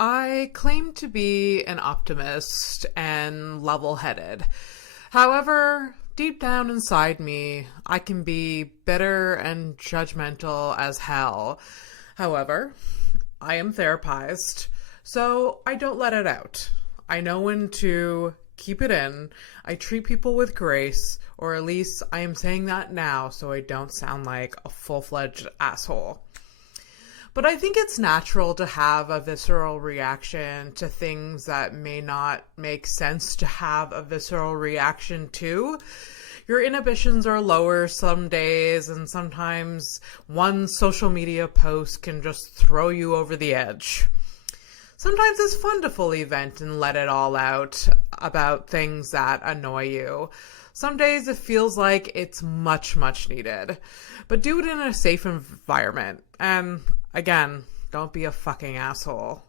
I claim to be an optimist and level-headed. However, deep down inside me, I can be bitter and judgmental as hell. However, I am therapized, so I don't let it out. I know when to keep it in. I treat people with grace, or at least I am saying that now so I don't sound like a full-fledged asshole. But I think it's natural to have a visceral reaction to things that may not make sense to have a visceral reaction to. Your inhibitions are lower some days, and sometimes one social media post can just throw you over the edge. Sometimes it's fun to fully vent and let it all out about things that annoy you. Some days it feels like it's much, much needed. But do it in a safe environment. And again, don't be a fucking asshole.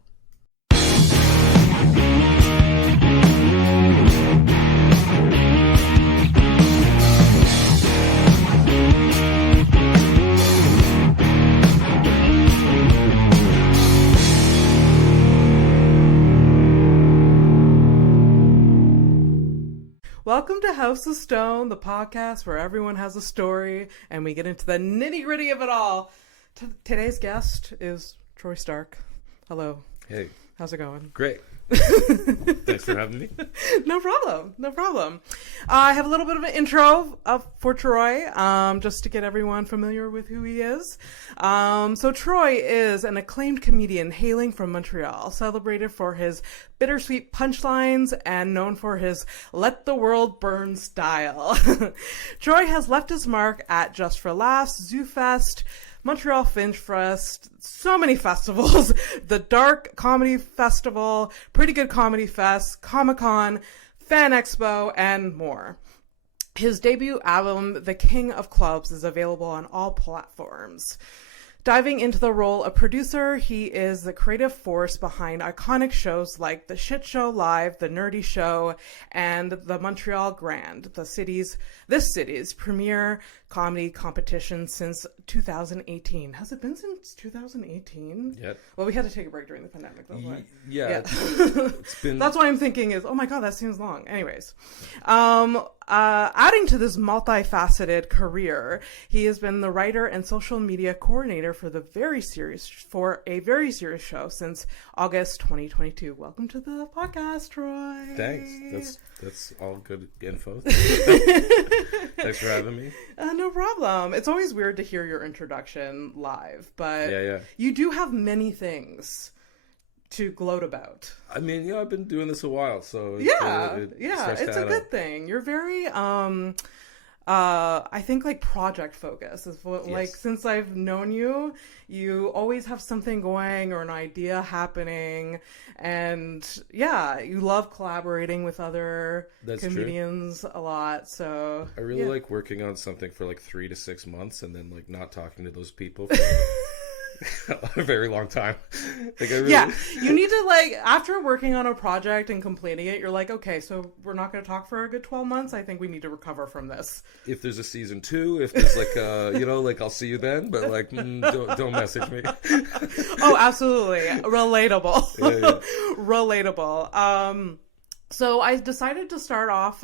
Welcome to House of Stone, the podcast where everyone has a story and we get into the nitty-gritty of it all. Today's guest is Troy Stark. Hello. Hey. How's it going? Great. Thanks for having me. No problem. I have a little bit of an intro for Troy, just to get everyone familiar with who he is. So Troy is an acclaimed comedian hailing from Montreal, celebrated for his bittersweet punchlines and known for his let the world burn style. Troy has left his mark at Just for Laughs, ZooFest, Montreal Finch Fest, so many festivals, the Dark Comedy Festival, Pretty Good Comedy Fest, Comic-Con, Fan Expo, and more. His debut album, The King of Clubs, is available on all platforms. Diving into the role of producer, he is the creative force behind iconic shows like The Shit Show Live, The Nerdy Show, and the Montreal Grand, this city's premier comedy competition since 2018. Has it been since 2018? Yep. Well, we had to take a break during the pandemic. That's why. Yeah. It's been... That's what I'm thinking is, oh my God, that seems long. Anyways, adding to this multifaceted career, he has been the writer and social media coordinator for a very serious show since August 2022. Welcome to the podcast, Troy. Thanks. That's all good info. Thanks for having me. No problem. It's always weird to hear your introduction live, but yeah. You do have many things to gloat about. I mean, I've been doing this a while, so it's a good thing. You're very I think like project focus is what, yes. Like since I've known you, you always have something going or an idea happening, and you love collaborating with other comedians a lot. So I really like working on something for like 3 to 6 months and then like not talking to those people for a very long time. You need to, like, after working on a project and completing it, you're like, okay, so we're not going to talk for a good 12 months. I think we need to recover from this. If there's a season 2, if there's like like I'll see you then, but like don't message me. Oh, absolutely. Relatable. Yeah. Relatable. So I decided to start off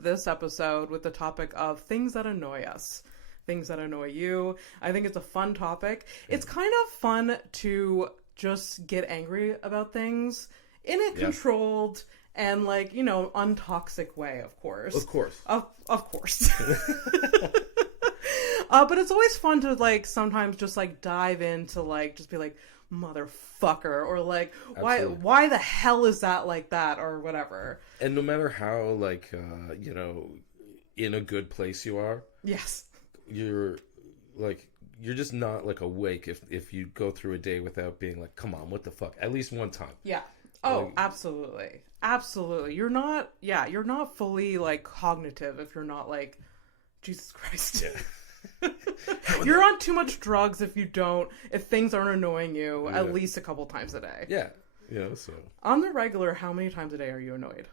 this episode with the topic of things that annoy us. Things that annoy you. I think it's a fun topic. It's kind of fun to just get angry about things in a controlled and untoxic way, of course. Of course. Of course. But it's always fun to sometimes just dive into just be like, motherfucker, or why the hell is that like that, or whatever. And no matter how in a good place you are. Yes. You're just not awake if you go through a day without being like, come on, what the fuck? At least one time. Yeah. Oh, absolutely. You're not fully cognitive if you're not Jesus Christ. Yeah. You're on too much drugs if things aren't annoying you at least a couple times a day. Yeah. So on the regular, how many times a day are you annoyed?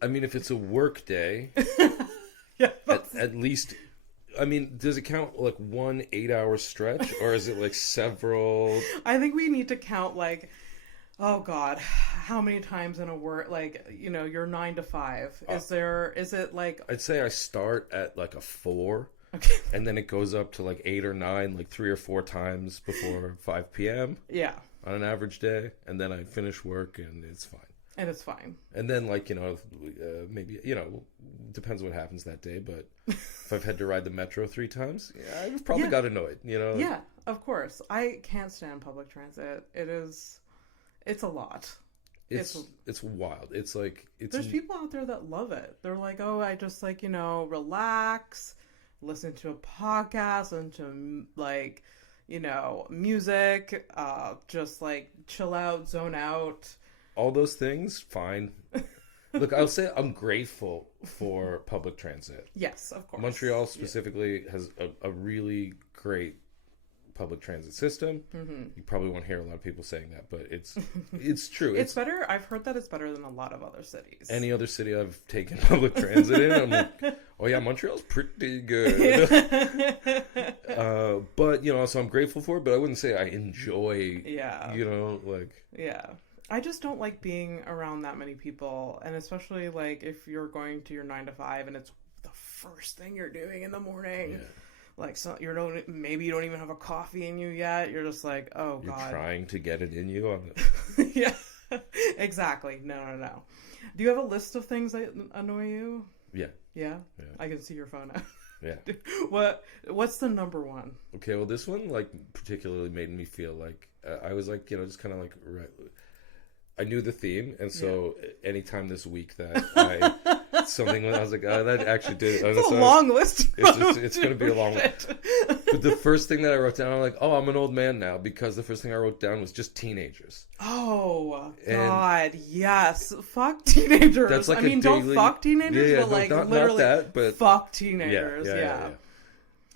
I mean, if it's a work day, yeah, at least I mean, does it count like 1 8-hour stretch, or is it like several? I think we need to count like, oh God, how many times in a word, like, you know, your 9 to 5. Is it like... I'd say I start at like a 4, Okay. and then it goes up to like 8 or 9, like 3 or 4 times before 5 p.m. Yeah. on an average day, and then I finish work and it's fine. And it's fine. And then, like, you know, maybe, you know, depends what happens that day, but if I've had to ride the metro 3 times, yeah, I've probably got annoyed, you know? Yeah, of course. I can't stand public transit. It's a lot. It's wild. It's like... There's people out there that love it. They're like, oh, I just, like, you know, relax, listen to a podcast, listen to, like, you know, music, just, like, chill out, zone out. All those things, fine. Look, I'll say I'm grateful for public transit. Yes, of course. Montreal specifically has a really great public transit system. Mm-hmm. You probably won't hear a lot of people saying that, but it's true. It's better. I've heard that it's better than a lot of other cities. Any other city I've taken public transit in, I'm like, oh yeah, Montreal's pretty good. But, you know, so I'm grateful for it, but I wouldn't say I enjoy, you know, like... Yeah. I just don't like being around that many people, and especially, like, if you're going to your 9 to 5 and it's the first thing you're doing in the morning. Yeah. Like, so maybe you don't even have a coffee in you yet. You're just like, oh, you're God. You're trying to get it in you on the... Yeah, exactly. No. Do you have a list of things that annoy you? Yeah. Yeah? I can see your phone now. Yeah. What's the number one? Okay, well, this one, like, particularly made me feel like, I was like, you know, just kind of like, right... I knew the theme, and so anytime this week that something, I was like, oh, that actually did. It's a long list. It's going to be a long one. But the first thing that I wrote down, I'm like, oh, I'm an old man now, because the first thing I wrote down was just teenagers. Oh, God, yes. Fuck teenagers. That's like don't fuck teenagers, but like literally not that, but fuck teenagers. Yeah.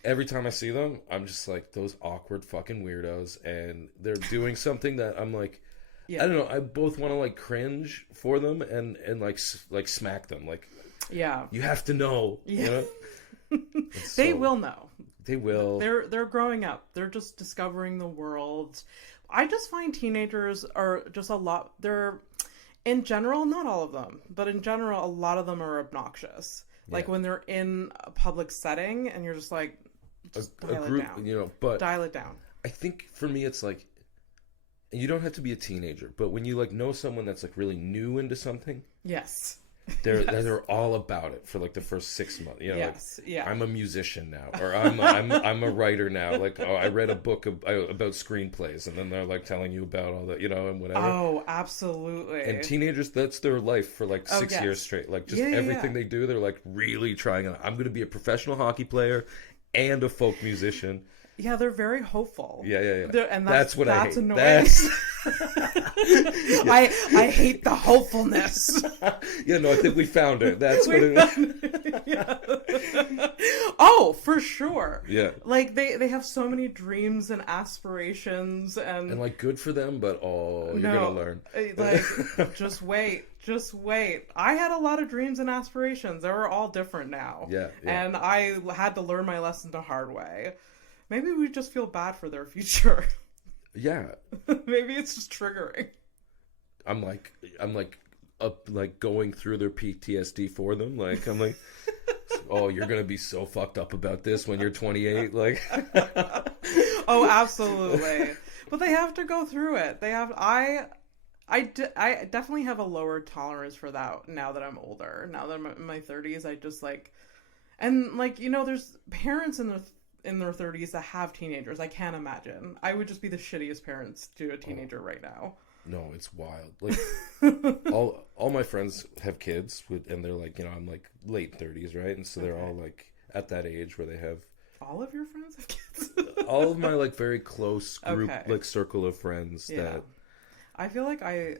Every time I see them, I'm just like, those awkward fucking weirdos, and they're doing something that I'm like... Yeah. I don't know. I both want to like cringe for them and like smack them. Like, yeah, you have to know. Yeah. You know? They will know. They will. They're growing up. They're just discovering the world. I just find teenagers are just a lot. They're in general, not all of them, but in general, a lot of them are obnoxious. Like when they're in a public setting, and you're just like, dial it down. You know, but dial it down. I think for me, it's like. You don't have to be a teenager, but when you like know someone that's like really new into something, yes, they're all about it for like the first 6 months. You know, yes, like, I'm a musician now, or I'm a writer now. Like, oh, I read a book about screenplays, and then they're like telling you about all that, you know, and whatever. Oh, absolutely. And teenagers, that's their life for like 6 years straight. Like just everything they do, they're like really trying. I'm going to be a professional hockey player and a folk musician. Yeah, they're very hopeful. Yeah. And that's what I hate. Annoying. I hate the hopefulness. Yeah, no, I think we found it. That's what it is. Yeah. Oh, for sure. Yeah. Like they have so many dreams and aspirations and like good for them, but you're gonna learn. Like just wait. I had a lot of dreams and aspirations. They were all different now. Yeah. And I had to learn my lesson the hard way. Maybe we just feel bad for their future. Yeah. Maybe it's just triggering. I'm like going through their PTSD for them. Like I'm like, oh, you're gonna be so fucked up about this when you're 28. Like, oh, absolutely. But they have to go through it. They have. I definitely have a lower tolerance for that now that I'm older. Now that I'm in my 30s, I just like, and like, you know, there's parents in their 30s that have teenagers. I can't imagine. I would just be the shittiest parents to a teenager right now. No, it's wild. Like all my friends have kids and they're like, you know, I'm like late 30s, right? And so they're all like at that age where they have. All of your friends have kids? All of my like very close group, like circle of friends that. I feel like I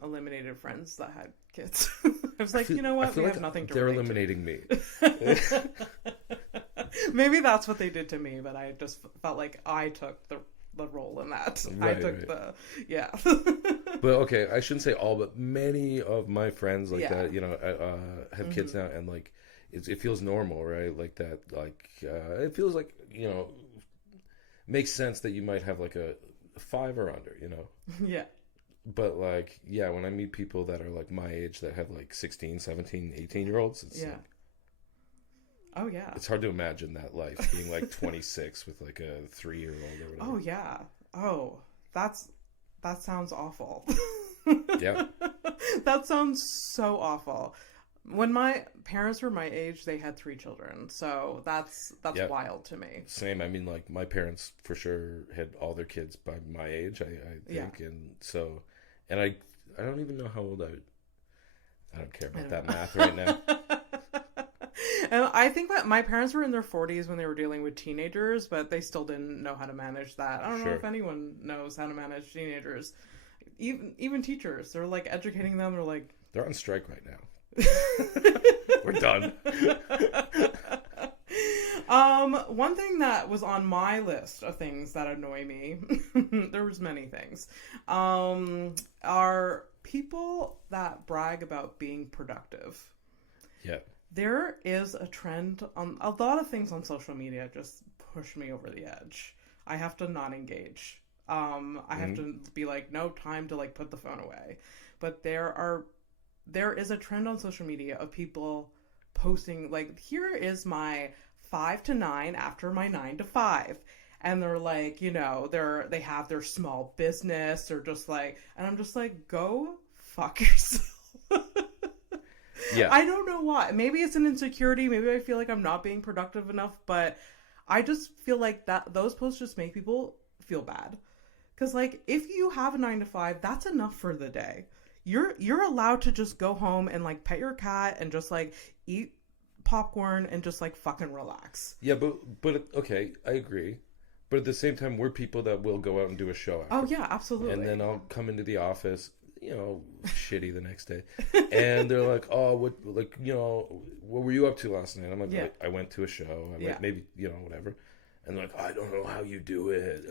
eliminated friends that had kids. I was like, you know what? We have nothing to relate to. They're eliminating me. Maybe that's what they did to me, but I just felt like I took the role in that. Right, I took But okay, I shouldn't say all, but many of my friends like that, you know, have kids now, and like it feels normal, right? Like that, like it feels like, makes sense that you might have like a 5 or under, Yeah. But like, yeah, when I meet people that are like my age that have like 16, 17, 18-year-olds, it's Yeah. like, Oh yeah. it's hard to imagine that life being like 26 with like a 3-year-old or whatever. Oh yeah. Oh, that sounds awful. Yeah. That sounds so awful. When my parents were my age, they had 3 children, so that's Yeah. wild to me. Same. I mean, like my parents for sure had all their kids by my age, I think, and so, and I don't even know how old I don't care about that math right now. And I think that my parents were in their 40s when they were dealing with teenagers, but they still didn't know how to manage that. I don't know if anyone knows how to manage teenagers. Even teachers, they're like educating them. They're like, they're on strike right now. We're done. One thing that was on my list of things that annoy me, there was many things, are people that brag about being productive. Yeah. There is a trend on a lot of things on social media just push me over the edge. I have to not engage. I have to be like, no, time to like put the phone away. But there is a trend on social media of people posting like, here is my 5 to 9 after my 9 to 5. And they're like, they have their small business or just like, and I'm just like, go fuck yourself. Yeah. I don't know why. Maybe it's an insecurity. Maybe I feel like I'm not being productive enough, but I just feel like that those posts just make people feel bad. Because like, if you have a 9 to 5, that's enough for the day. You're allowed to just go home and like pet your cat and just like eat popcorn and just like fucking relax. Yeah, but okay, I agree. But at the same time, we're people that will go out and do a show after. Oh yeah, absolutely. And then I'll come into the office, shitty the next day, and they're like, "Oh, what were you up to last night?" I'm like, "I went to a show. I went, maybe whatever." And they're like, "I don't know how you do it."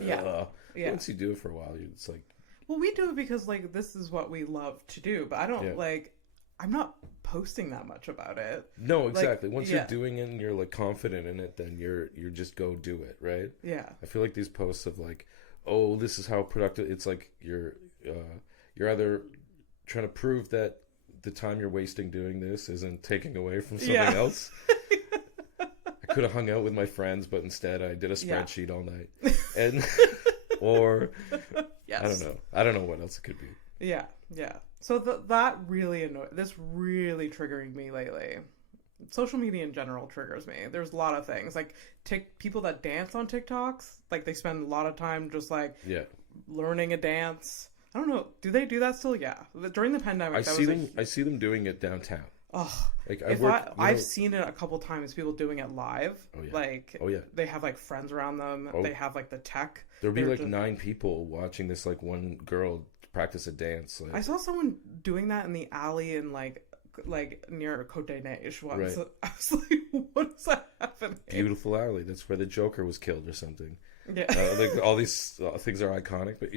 Once you do it for a while, it's like, well, we do it because like this is what we love to do, but I don't I'm not posting that much about it. No, exactly. Once you're doing it and you're like confident in it, then you're just go do it, right? Yeah. I feel like these posts of like, "Oh, this is how productive." It's like you're either trying to prove that the time you're wasting doing this isn't taking away from something else. I could have hung out with my friends, but instead I did a spreadsheet all night, and or I don't know what else it could be. Yeah. So that really this really triggering me lately. Social media in general triggers me. There's a lot of things like people that dance on TikToks, like they spend a lot of time just like learning a dance. I don't know. Do they do that still? Yeah. During the pandemic, I see them doing it downtown. Oh, like I've seen it a couple times. People doing it live. Oh yeah. Like they have like friends around them. Oh. They have like the tech. There'll be like 9 people watching this like one girl practice a dance. Like, I saw someone doing that in the alley in like near Côte des Neiges once. Right. I was like, what is that happening? Beautiful alley. That's where the Joker was killed or something. Yeah. Like all these things are iconic, but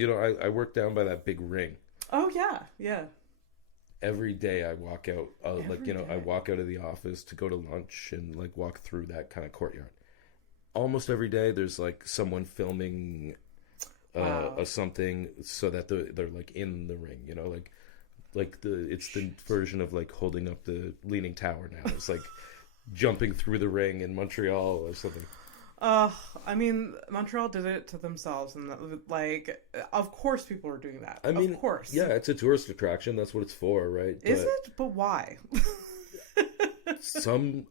I work down by that big ring. Oh yeah. Every day I walk out, I walk out of the office to go to lunch and like walk through that kind of courtyard. Almost every day there's like someone filming something so that they're like in the ring, it's the version of like holding up the Leaning Tower now. It's like jumping through the ring in Montreal or something. I mean, Montreal did it to themselves, and like, of course, people are doing that. I mean, of course, yeah, it's a tourist attraction. That's what it's for, right? Is it? But why? Some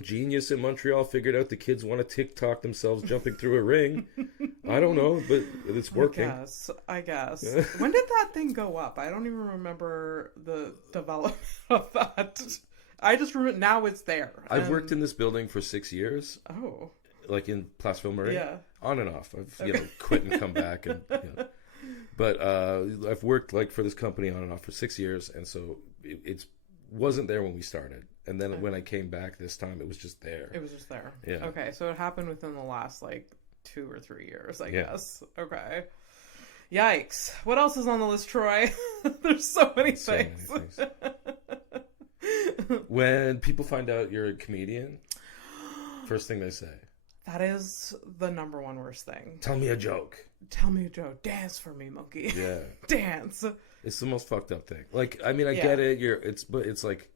genius in Montreal figured out the kids want to TikTok themselves jumping through a ring. I don't know, but it's working. I guess. When did that thing go up? I don't even remember the development of that. I just remember now it's there. I've worked in this building for 6 years. Oh. Like in Place Ville-Marie, on and off. I've quit and come back, and but I've worked like for this company on and off for 6 years, and so it wasn't there when we started, and then when I came back this time, it was just there. It was just there. Yeah. Okay, so it happened within the last like 2 or 3 years, I guess. Okay. Yikes! What else is on the list, Troy? There's so many things. When people find out you're a comedian, first thing they say, that is the number one worst thing. tell me a joke. Tell me a joke. Dance for me, monkey. Yeah. Dance. It's the most fucked up thing. Like, I mean, I get it. But it's like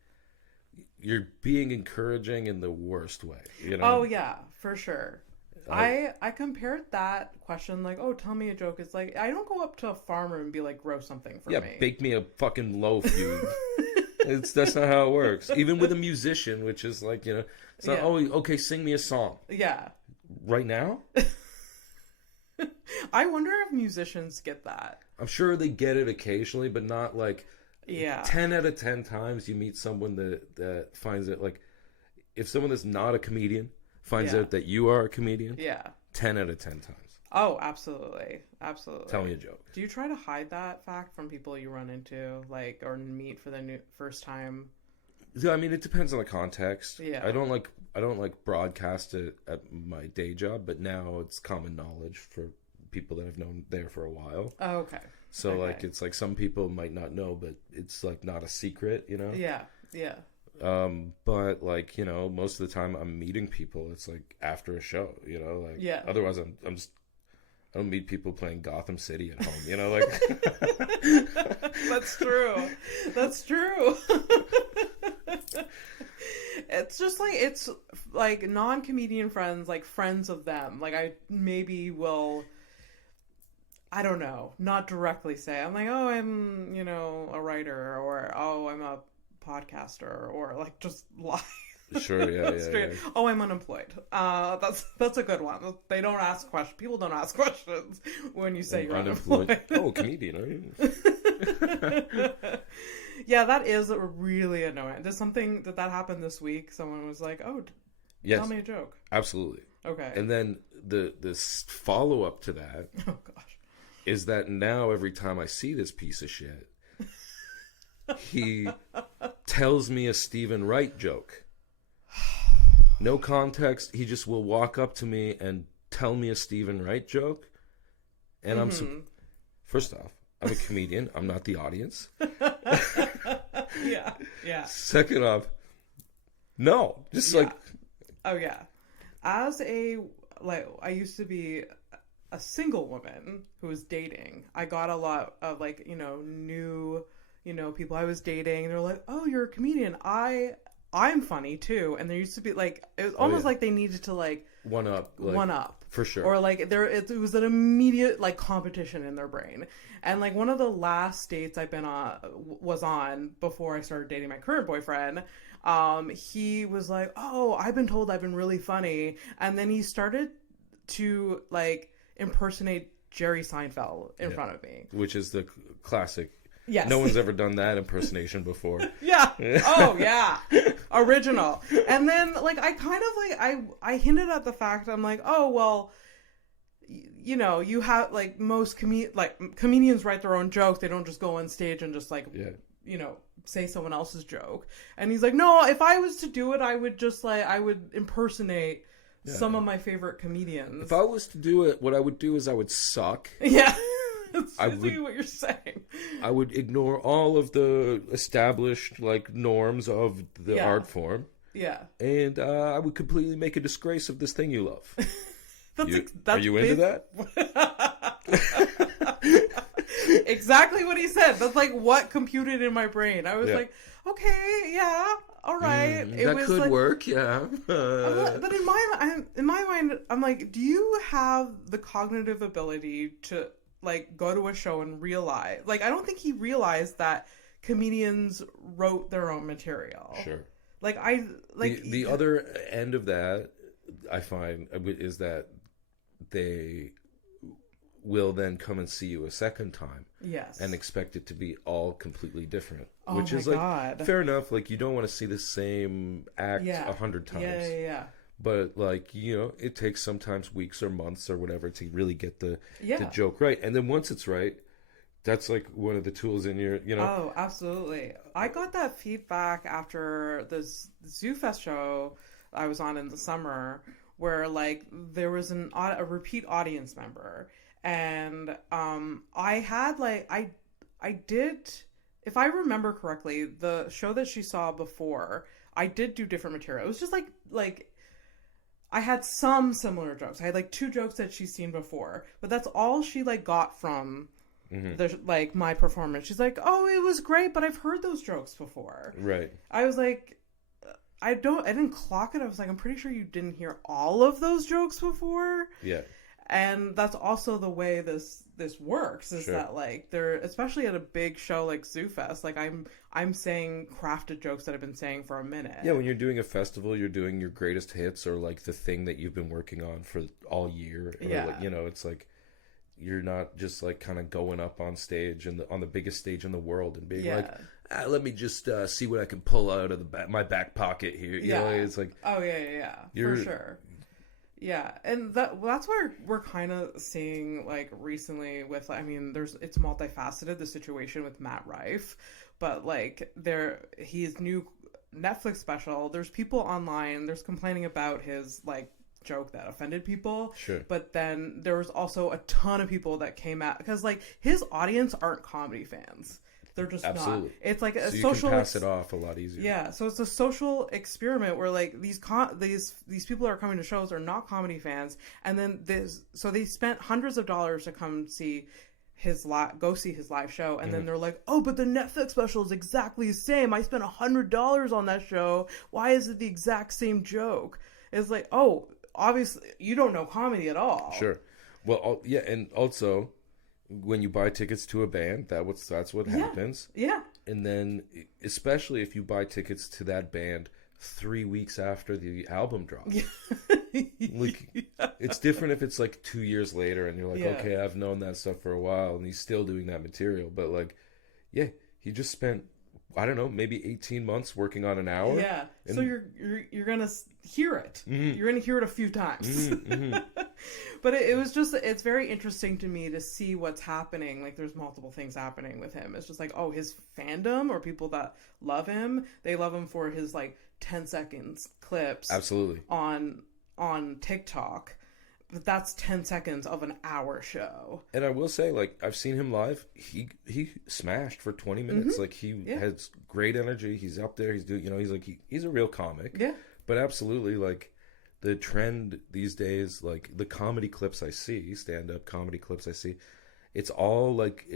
you're being encouraging in the worst way. You know? Oh yeah, for sure. I compared that question like, oh, tell me a joke. It's like I don't go up to a farmer and be like, grow something for me. Yeah, bake me a fucking loaf, you. That's not how it works. Even with a musician, which is like, you know, it's not, oh, okay, sing me a song. Yeah. Right now? I wonder if musicians get that. I'm sure they get it occasionally, but not like 10 out of 10 times you meet someone that finds it like, if someone that's not a comedian finds out that you are a comedian, 10 out of 10 times. Oh, absolutely. Absolutely. Tell me a joke. Do you try to hide that fact from people you run into, like, or meet for the first time? Yeah, I mean, it depends on the context. Yeah. I don't like broadcast it at my day job, but now it's common knowledge for people that I've known there for a while. Oh, okay. So like, it's like some people might not know, but it's like not a secret, you know? Yeah. Yeah. But like, you know, most of the time I'm meeting people, it's like after a show, you know, like, otherwise I'm just, I don't meet people playing Gotham City at home, you know, like. That's true. That's true. It's like non-comedian friends, like friends of them. Like I maybe will, I don't know, not directly say, I'm like, oh, I'm, you know, a writer, or, oh, I'm a podcaster, or like just lie. Sure, yeah. Oh, I'm unemployed. That's a good one. They don't ask questions. People don't ask questions when you say you're unemployed. Oh, comedian, are you? Yeah, that is really annoying. There's something that happened this week. Someone was like, "Oh, tell me a joke." Absolutely. Okay. And then this follow up to that. Oh gosh. Is that now every time I see this piece of shit, he tells me a Stephen Wright joke. No context. He just will walk up to me and tell me a Stephen Wright joke. And first off, I'm a comedian. I'm not the audience. Yeah. Second off, no. Just like... Oh, yeah. As I used to be a single woman who was dating. I got a lot of, like, you know, new, you know, people I was dating. They're like, oh, you're a comedian. I'm funny too. And there used to be like, it was almost like they needed to like one up for sure, or like it was an immediate like competition in their brain. And like one of the last dates I've been on before I started dating my current boyfriend, he was like, oh, I've been told I've been really funny. And then he started to like impersonate Jerry Seinfeld in front of me, which is the classic. Yes. No one's ever done that impersonation before. Yeah. Oh, yeah. Original. And then, like, I kind of, like, I hinted at the fact, I'm like, oh, well, you know, you have, like, most comedians write their own jokes. They don't just go on stage and just, like, you know, say someone else's joke. And he's like, no, if I was to do it, I would just, like, I would impersonate some of my favorite comedians. If I was to do it, what I would do is I would suck. Yeah. That's basically what you're saying. I would ignore all of the established like norms of the art form. Yeah. And I would completely make a disgrace of this thing you love. That's are you into that? Exactly what he said. That's like what computed in my brain. I was like, okay, yeah, all right. That could like, work, yeah. But in my mind, I'm like, do you have the cognitive ability to like go to a show and realize, like, I don't think he realized that comedians wrote their own material. Sure. Like the other end of that I find is that they will then come and see you a second time. Yes. And expect it to be all completely different. Oh, which is my like God. Fair enough. Like you don't want to see the same act 100 times. Yeah. But, like, you know, it takes sometimes weeks or months or whatever to really get the joke right. And then once it's right, that's, like, one of the tools in your, you know. Oh, absolutely. I got that feedback after the ZooFest show I was on in the summer where, like, there was a repeat audience member. And I had, like, I did if I remember correctly, the show that she saw before, I did do different material. It was just like I had some similar jokes. I had like 2 jokes that she's seen before, but that's all she like got from the like my performance. She's like, "Oh, it was great, but I've heard those jokes before." Right. I was like, I didn't clock it. I was like, I'm pretty sure you didn't hear all of those jokes before. Yeah. And that's also the way this works, is that like they're, especially at a big show like Zoo Fest, like I'm saying crafted jokes that I've been saying for a minute. Yeah, when you're doing a festival, you're doing your greatest hits or like the thing that you've been working on for all year. Or like, you know, it's like you're not just like kind of going up on stage and on the biggest stage in the world and being like, let me just see what I can pull out of my back pocket here. You know, it's like, oh yeah, for sure. Yeah, and that's where we're kind of seeing like recently with, I mean, it's multifaceted, the situation with Matt Rife, but like his new Netflix special, there's people online, there's complaining about his like joke that offended people. Sure. But then there was also a ton of people that came out because like his audience aren't comedy fans. They're just not. It's like a social. You can pass it off a lot easier. Yeah, so it's a social experiment where like these people that are coming to shows are not comedy fans, and then so they spent hundreds of dollars to come see his live show, and then they're like, oh, but the Netflix special is exactly the same. I spent $100 on that show. Why is it the exact same joke? It's like, oh, obviously you don't know comedy at all. Sure. Well, yeah, and also, when you buy tickets to a band, that's what happens. Yeah. And then, especially if you buy tickets to that band 3 weeks after the album drops. Like, it's different if it's like 2 years later and you're like, okay, I've known that stuff for a while and he's still doing that material. But like, yeah, he just spent, I don't know, maybe 18 months working on an hour. Yeah. So you're going to hear it. Mm-hmm. You're going to hear it a few times. Mm-hmm. But it's very interesting to me to see what's happening. Like, there's multiple things happening with him. It's just like, oh, his fandom or people that love him, they love him for his like 10 seconds clips. Absolutely. On TikTok. But that's 10 seconds of an hour show. And I will say, like, I've seen him live. He smashed for 20 minutes. Mm-hmm. Like, he has great energy. He's up there. He's doing, you know, he's a real comic. Yeah. But absolutely, like, the trend these days, like, the comedy clips I see, stand-up comedy clips I see, it's all, like,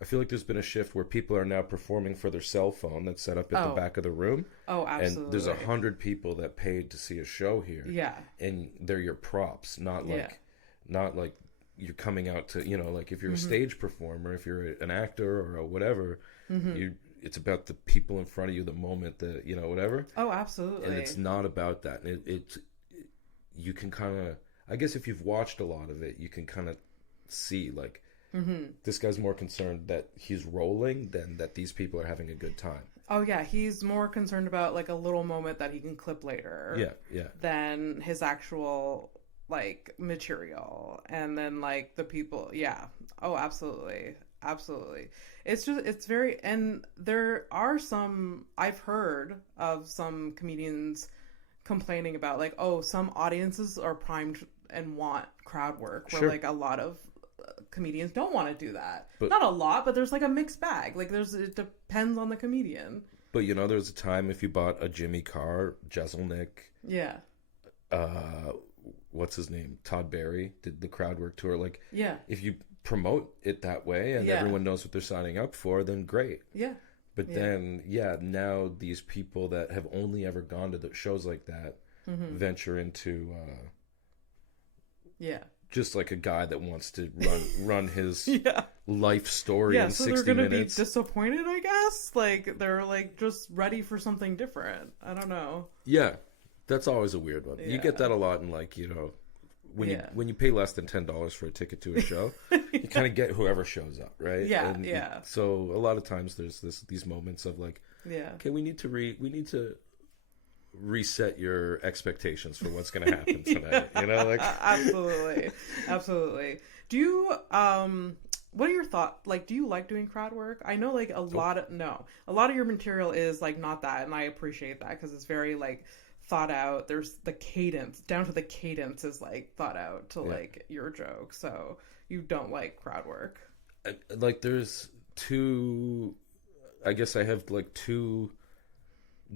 I feel like there's been a shift where people are now performing for their cell phone that's set up at the back of the room. Oh, absolutely. And there's 100 people that paid to see a show here. Yeah. And they're your props, not like you're coming out to, you know, like if you're a stage performer, if you're an actor or a whatever, it's about the people in front of you, the moment, the, you know, whatever. Oh, absolutely. And it's not about that. You can kind of, I guess if you've watched a lot of it, you can kind of see like, this guy's more concerned that he's rolling than that these people are having a good time. Oh yeah, he's more concerned about like a little moment that he can clip later. Yeah. Than his actual like material, and then like the people. Yeah. Oh, absolutely. It's very, and there are some, I've heard of some comedians complaining about like, oh, some audiences are primed and want crowd work, where like a lot of comedians don't want to do that. But not a lot, but there's like a mixed bag. Like it depends on the comedian. But you know, there's a time if you bought a Jimmy Carr, Jeselnik, what's his name, Todd Barry did the crowd work tour. Like, if you promote it that way and everyone knows what they're signing up for, then great. Yeah. But then now these people that have only ever gone to the shows like that venture into just like a guy that wants to run his life story in 60 minutes. So they're going to be disappointed, I guess? Like, they're, like, just ready for something different. I don't know. Yeah. That's always a weird one. Yeah. You get that a lot in, like, you know, when you pay less than $10 for a ticket to a show, you kind of get whoever shows up, right? Yeah, and so a lot of times there's these moments of, like, okay, we need to reset your expectations for what's going to happen tonight. You know, like absolutely. Do you what are your thoughts? Like, do you like doing crowd work? I know like a lot of your material is like not that, and I appreciate that because it's very like thought out. There's the cadence, down to the cadence is like thought out to like your joke. So you don't like crowd work? Like, there's two I guess I have like two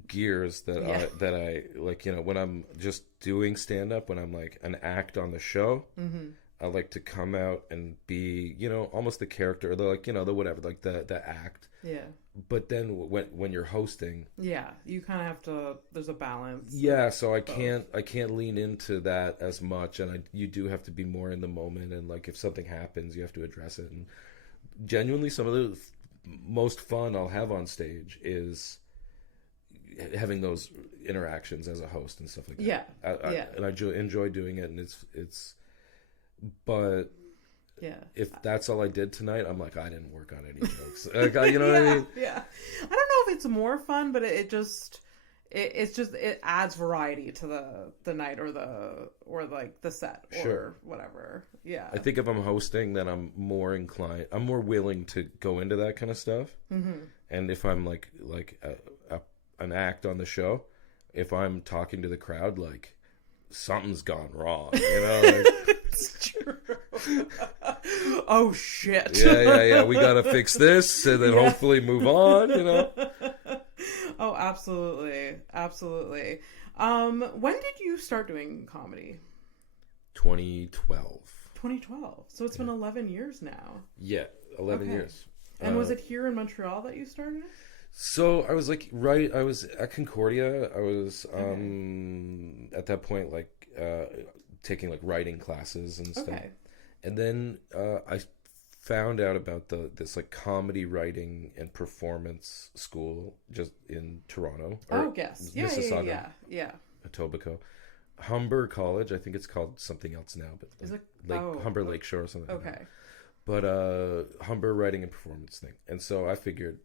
gears that I like, when I'm just doing stand up, when I'm like an act on the show, I like to come out and be, almost the character, or the like, the whatever, like the act. Yeah. But then when you're hosting, yeah, you kind of have to. There's a balance. Yeah, so I can't lean into that as much, and you do have to be more in the moment. And like if something happens, you have to address it. And genuinely, some of the most fun I'll have on stage is having those interactions as a host and stuff like that. Yeah, and I enjoy doing it, and it's. But yeah, if that's all I did tonight, I'm like, I didn't work on any jokes. Like, you know what I mean? Yeah. I don't know if it's more fun, but it adds variety to the night or like the set or whatever. Yeah. I think if I'm hosting, then I'm more willing to go into that kind of stuff. Mm-hmm. And if I'm like an act on the show, if I'm talking to the crowd, like something's gone wrong, Like, it's true. Oh shit. Yeah. We gotta fix this and then hopefully move on, Oh, absolutely. When did you start doing comedy? 2012. 2012. So it's been 11 years now. Yeah, 11 years. And was it here in Montreal that you started? So I was I was at Concordia. I was at that point taking like writing classes and stuff. Okay. And then I found out about this like comedy writing and performance school just in Toronto. Mississauga. Yeah. Etobicoke. Humber College, I think it's called something else now, but is it Humber Lakeshore or something. Okay. Like that. But Humber writing and performance thing. And so I figured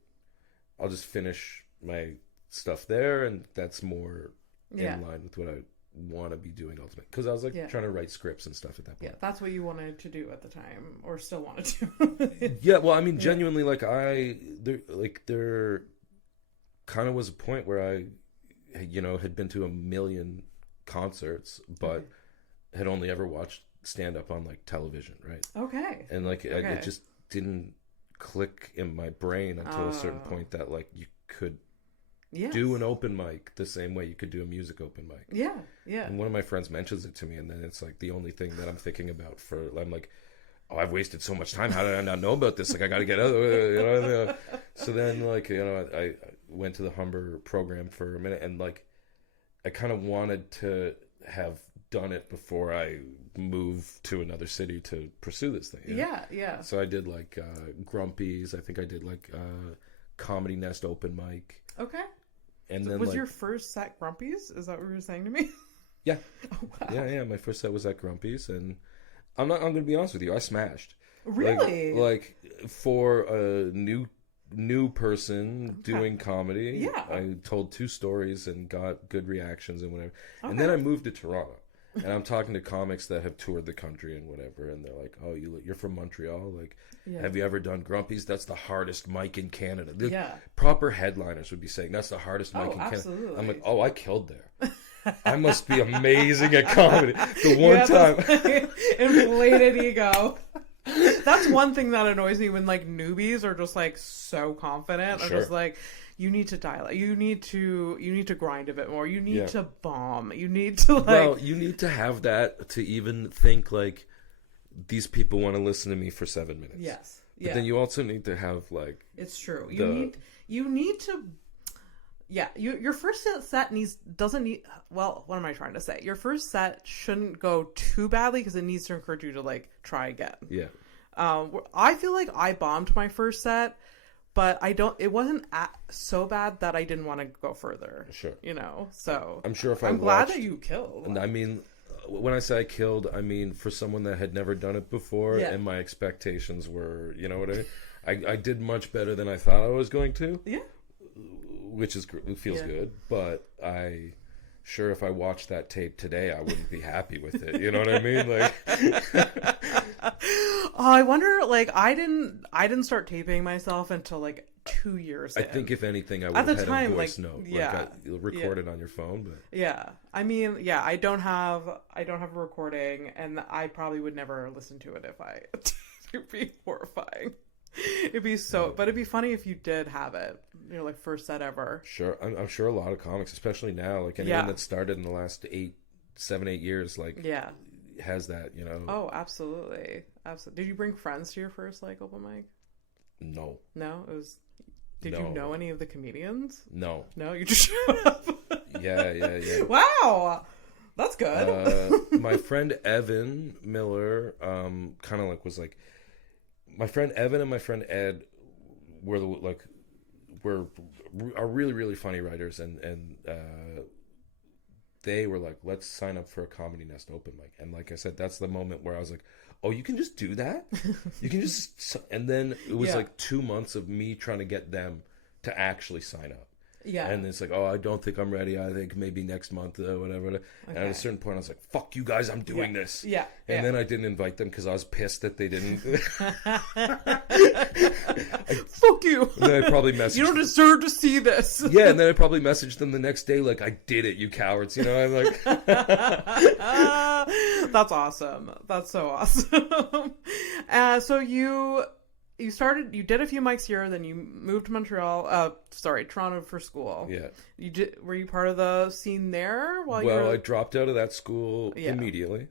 I'll just finish my stuff there, and that's more in line with what I want to be doing ultimately, because I was trying to write scripts and stuff at that point. Yeah, that's what you wanted to do at the time, or still wanted to. Yeah, well, I mean, genuinely, there kind of was a point where I, had been to a million concerts, but had only ever watched stand up on like television, right? Okay. And it just didn't click in my brain until a certain point that like you could. Yes. Do an open mic the same way you could do a music open mic. Yeah. And one of my friends mentions it to me, and then it's like the only thing that I'm thinking about I'm like, oh, I've wasted so much time. How did I not know about this? Like, I got to get out. So then, I went to the Humber program for a minute, and like, I kind of wanted to have done it before I moved to another city to pursue this thing. Yeah. So I did like Grumpy's. I think I did like Comedy Nest open mic. Okay. And so then was your first set Grumpy's? Is that what you were saying to me? Yeah. Oh, wow. Yeah. My first set was at Grumpy's, and I'm going to be honest with you. I smashed. Really? Like for a new person doing comedy. Yeah. I told 2 stories and got good reactions and whatever. Okay. And then I moved to Toronto. And I'm talking to comics that have toured the country and whatever, and they're like, "Oh, you're from Montreal? Like, have you ever done Grumpy's? That's the hardest mic in Canada." Proper headliners would be saying that's the hardest mic in absolutely. Canada. I'm like, "Oh, I killed there. I must be amazing at comedy." The one time, inflated ego. That's one thing that annoys me when like newbies are just like so confident. I'm just like, you need to dial it. You need to grind a bit more. You need to bomb. You need to like. Well, you need to have that to even think like these people want to listen to me for 7 minutes. Yes. But then you also need to have like. It's true. You need to. Yeah, your first set doesn't need. Well, what am I trying to say? Your first set shouldn't go too badly because it needs to encourage you to like try again. Yeah. I feel like I bombed my first set, but it wasn't so bad that I didn't want to go further. Sure. So I'm sure I'm glad that you killed. And I mean, when I say I killed, I mean for someone that had never done it before, and my expectations were, you know what I mean? I did much better than I thought I was going to. Yeah. Which feels good, but if I watched that tape today, I wouldn't be happy with it. You know what I mean? Like, I wonder. Like, I didn't start taping myself until like 2 years. I think if anything, I would have had a voice note, recorded on your phone. But I mean, I don't have a recording, and I probably would never listen to it if I. It'd be horrifying. It'd be so, but it'd be funny if you did have it. Like first set ever. Sure, I'm sure a lot of comics, especially now, like anyone that started in the last 7, 8 years, like has that, Oh, absolutely, absolutely. Did you bring friends to your first like open mic? No. No, it was. Did you know any of the comedians? No. No, you just showed up. Yeah. Wow, that's good. My friend Evan Miller, kind of like was like, my friend Evan and my friend Ed are really, really funny writers, and they were like, let's sign up for a Comedy Nest open mic. And like I said, that's the moment where I was like, oh, you can just do that? You can just... And then it was like 2 months of me trying to get them to actually sign up. Yeah. And it's like, oh, I don't think I'm ready. I think maybe next month or whatever. Okay. And at a certain point, I was like, fuck you guys, I'm doing this. Yeah. And then I didn't invite them because I was pissed that they didn't. Fuck you. And then I probably messaged You don't deserve to see this. Yeah, and then I probably messaged them the next day like, I did it, you cowards. I'm like... That's awesome. That's so awesome. So you did a few mics here, then you moved to Toronto for school. Yeah. Were you part of the scene there I dropped out of that school immediately.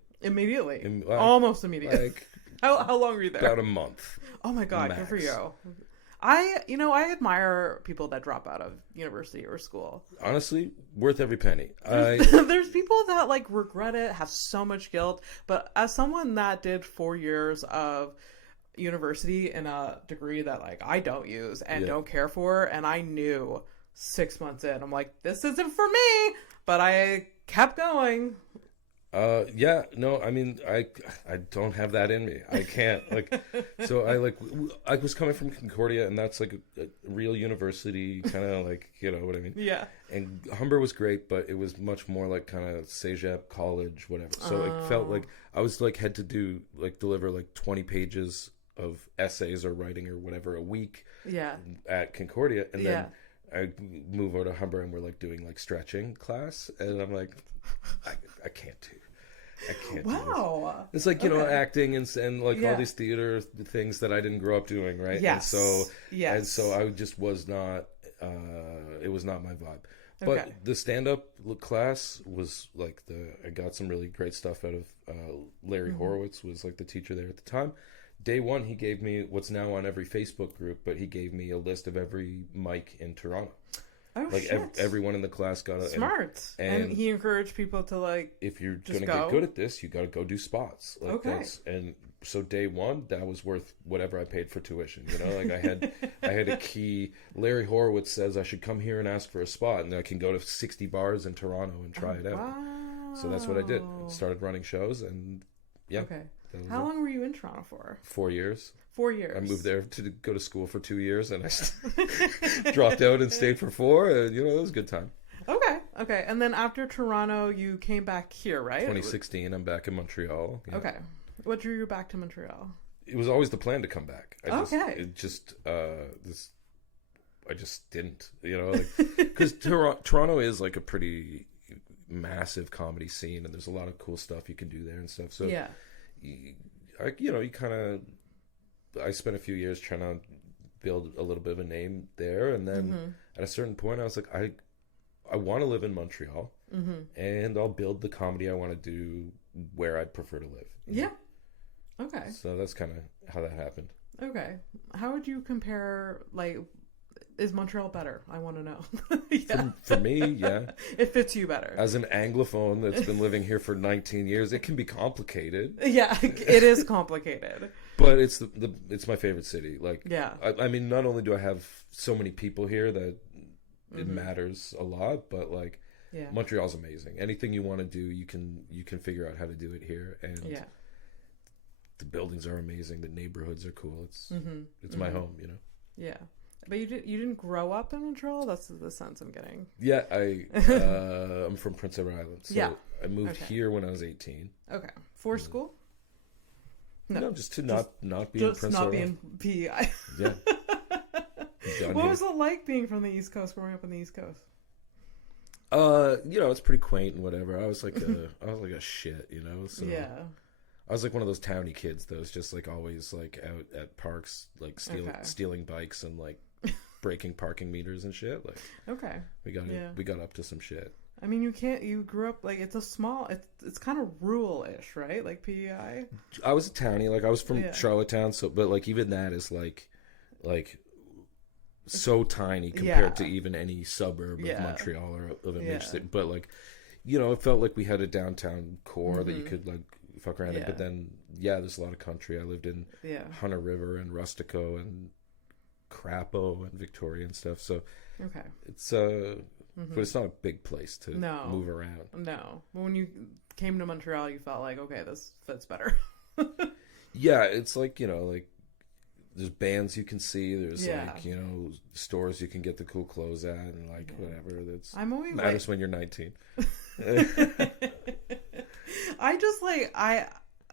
Almost immediately. Like, how long were you there? About a month. Oh my God, max. good for you. I admire people that drop out of university or school. Honestly, worth every penny. There's people that like regret it, have so much guilt, but as someone that did 4 years of university in a degree that like I don't use and don't care for, and I knew 6 months in, I'm like, this isn't for me, but I kept going. No, I mean, I don't have that in me. I can't, so I was coming from Concordia, and that's like a real university, kind of like, you know what I mean? Yeah. And Humber was great, but it was much more like kind of Cégep, college, whatever. So it felt like I was like, had to deliver like 20 pages of essays or writing or whatever a week at Concordia. And then I move over to Humber, and we're like doing like stretching class. And I'm like, I can't do Wow. this. It's like, acting and like all these theater things that I didn't grow up doing, right? Yes. And so I just was not, it was not my vibe. But the stand-up class was like I got some really great stuff out of Larry Horowitz was like the teacher there at the time. Day one, he gave me what's now on every Facebook group, but he gave me a list of every mic in Toronto. Oh, like shit. Everyone in the class got a smart, and he encouraged people to like. If you're gonna get good at this, you got to go do spots. Like and so day one, that was worth whatever I paid for tuition. Like I had a key. Larry Horowitz says I should come here and ask for a spot, and I can go to 60 bars in Toronto and try it out. Wow. So that's what I did. Started running shows, and Okay. How long were you in Toronto for? 4 years. 4 years. I moved there to go to school for 2 years, and I dropped out and stayed for 4. And, it was a good time. Okay. And then after Toronto, you came back here, right? 2016, I'm back in Montreal. Yeah. Okay. What drew you back to Montreal? It was always the plan to come back. I just didn't, because Toronto is like a pretty massive comedy scene, and there's a lot of cool stuff you can do there and stuff. So I spent a few years trying to build a little bit of a name there, and then at a certain point I was like, I want to live in Montreal, and I'll build the comedy I want to do where I'd prefer to live. Okay. So that's kind of how that happened. Okay. How would you compare, like, is Montreal better? I want to know. For me, yeah. It fits you better. As an Anglophone that's been living here for 19 years, it can be complicated. Yeah, it is complicated. But it's it's my favorite city. Like, I mean, not only do I have so many people here that it matters a lot, but like, Montreal's amazing. Anything you want to do, you can figure out how to do it here, and the buildings are amazing. The neighborhoods are cool. It's my home, Yeah. But you didn't grow up in Montreal? That's the sense I'm getting. Yeah, I'm from Prince Edward Island. So I moved here when I was 18. Okay. For school? No, just to not be in Prince Edward. Just not be in PEI. Yeah. What was it like being from the East Coast, growing up on the East Coast? It's pretty quaint and whatever. I was like a shit, So yeah. I was like one of those towny kids that was just like always like out at parks, like stealing bikes and like breaking parking meters and shit. Like, okay, we got up to some shit. I mean, you grew up like it's kind of rural-ish, right? Like PEI. I was a townie, like I was from Charlottetown, so but like even that is like so tiny compared to even any suburb of Montreal or of a major city. But like, you know, it felt like we had a downtown core that you could like fuck around in. But then there's a lot of country. I lived in Hunter River and Rustico and Crapo and Victoria and stuff. So it's but it's not a big place to move around. No. But when you came to Montreal, you felt like, okay, this fits better. Yeah, it's like, you know, like there's bands you can see. There's like, you know, stores you can get the cool clothes at and like whatever. That's matters when you're 19. I just like,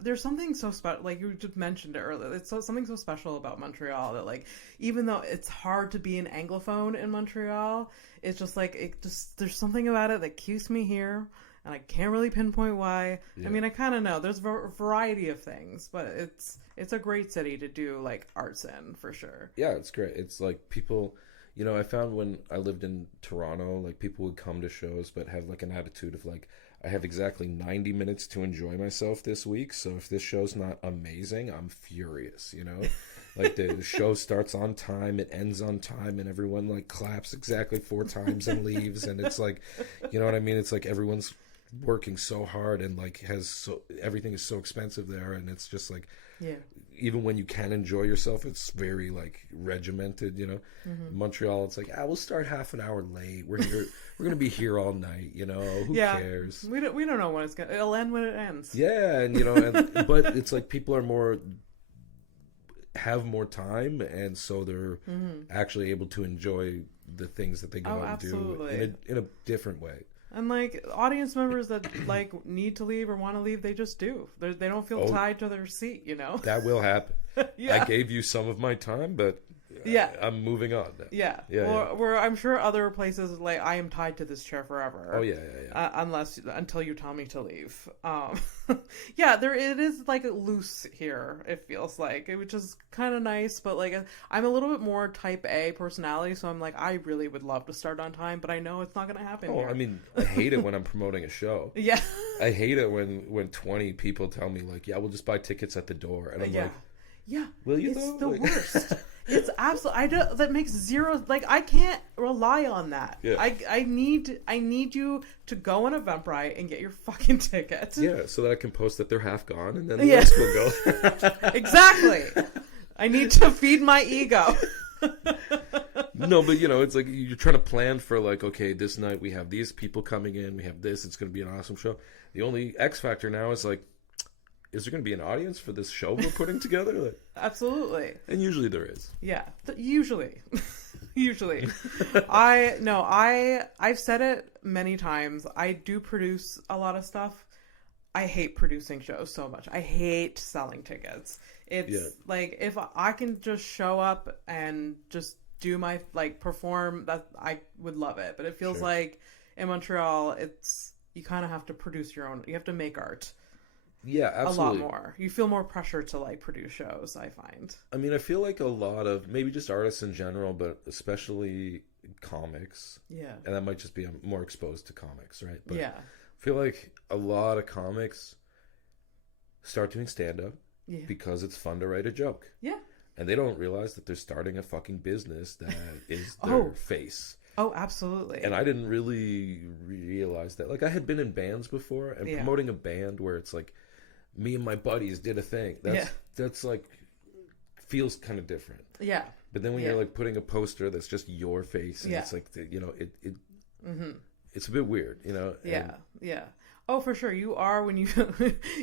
there's something so special, like you just mentioned it earlier. It's something so special about Montreal that like, even though it's hard to be an Anglophone in Montreal, it's just like, there's something about it that keeps me here, and I can't really pinpoint why. I mean, I kind of know there's a variety of things, but it's a great city to do like arts in, for sure. Yeah, it's great. It's like people, you know, I found when I lived in Toronto, like people would come to shows but have like an attitude of like, I have exactly 90 minutes to enjoy myself this week, so if this show's not amazing, I'm furious, you know? Like the show starts on time, it ends on time, and everyone like claps exactly 4 times and leaves, and it's like, you know what I mean? It's like everyone's working so hard and like everything is so expensive there, and it's just like, even when you can enjoy yourself, it's very like regimented, you know. Montreal, it's like, we'll start half an hour late, we're gonna be here all night, you know, who cares? We don't know when it'll end when it ends. And you know, but it's like people are have more time, and so they're actually able to enjoy the things that they go out and do in a different way. And like audience members that like need to leave or want to leave, they just do. They don't feel tied to their seat, you know. That will happen. I gave you some of my time, but I'm moving on. Where I'm sure other places like I am tied to this chair forever. Until you tell me to leave. It is like loose here. It feels like, which is kind of nice, but like I'm a little bit more type A personality, so I'm like, I really would love to start on time, but I know it's not going to happen. I mean, I hate it when I'm promoting a show. I hate it when 20 people tell me like, we'll just buy tickets at the door, and I'm like, will you? It's the worst. It's absolutely. That makes zero. Like, I can't rely on that. I need you to go on Eventbrite and get your fucking tickets. So that I can post that they're half gone, and then the rest will go. Exactly. I need to feed my ego. No, but you know, it's like you're trying to plan for like, okay, this night we have these people coming in, we have this. It's going to be an awesome show. The only X factor now is like, is there going to be an audience for this show we're putting together? Like, absolutely. And usually there is. Usually. I've said it many times. I do produce a lot of stuff. I hate producing shows so much. I hate selling tickets. It's like, if I can just show up and just do my, like, perform, that I would love it. But it feels like in Montreal, you kind of have to produce your own, you have to make art. Yeah, absolutely. A lot more. You feel more pressure to like produce shows, I find. I mean, I feel like a lot of, maybe just artists in general, but especially comics. And that might just be, I'm more exposed to comics, right? But I feel like a lot of comics start doing stand-up because it's fun to write a joke. And they don't realize that they're starting a fucking business that is their face. Oh, absolutely. And I didn't really realize that. Like, I had been in bands before, and promoting a band where it's like, me and my buddies did a thing. That's like, feels kind of different. But then when you're like putting a poster that's just your face, and it's like, you know, it's a bit weird, you know? Oh, for sure. You are, when you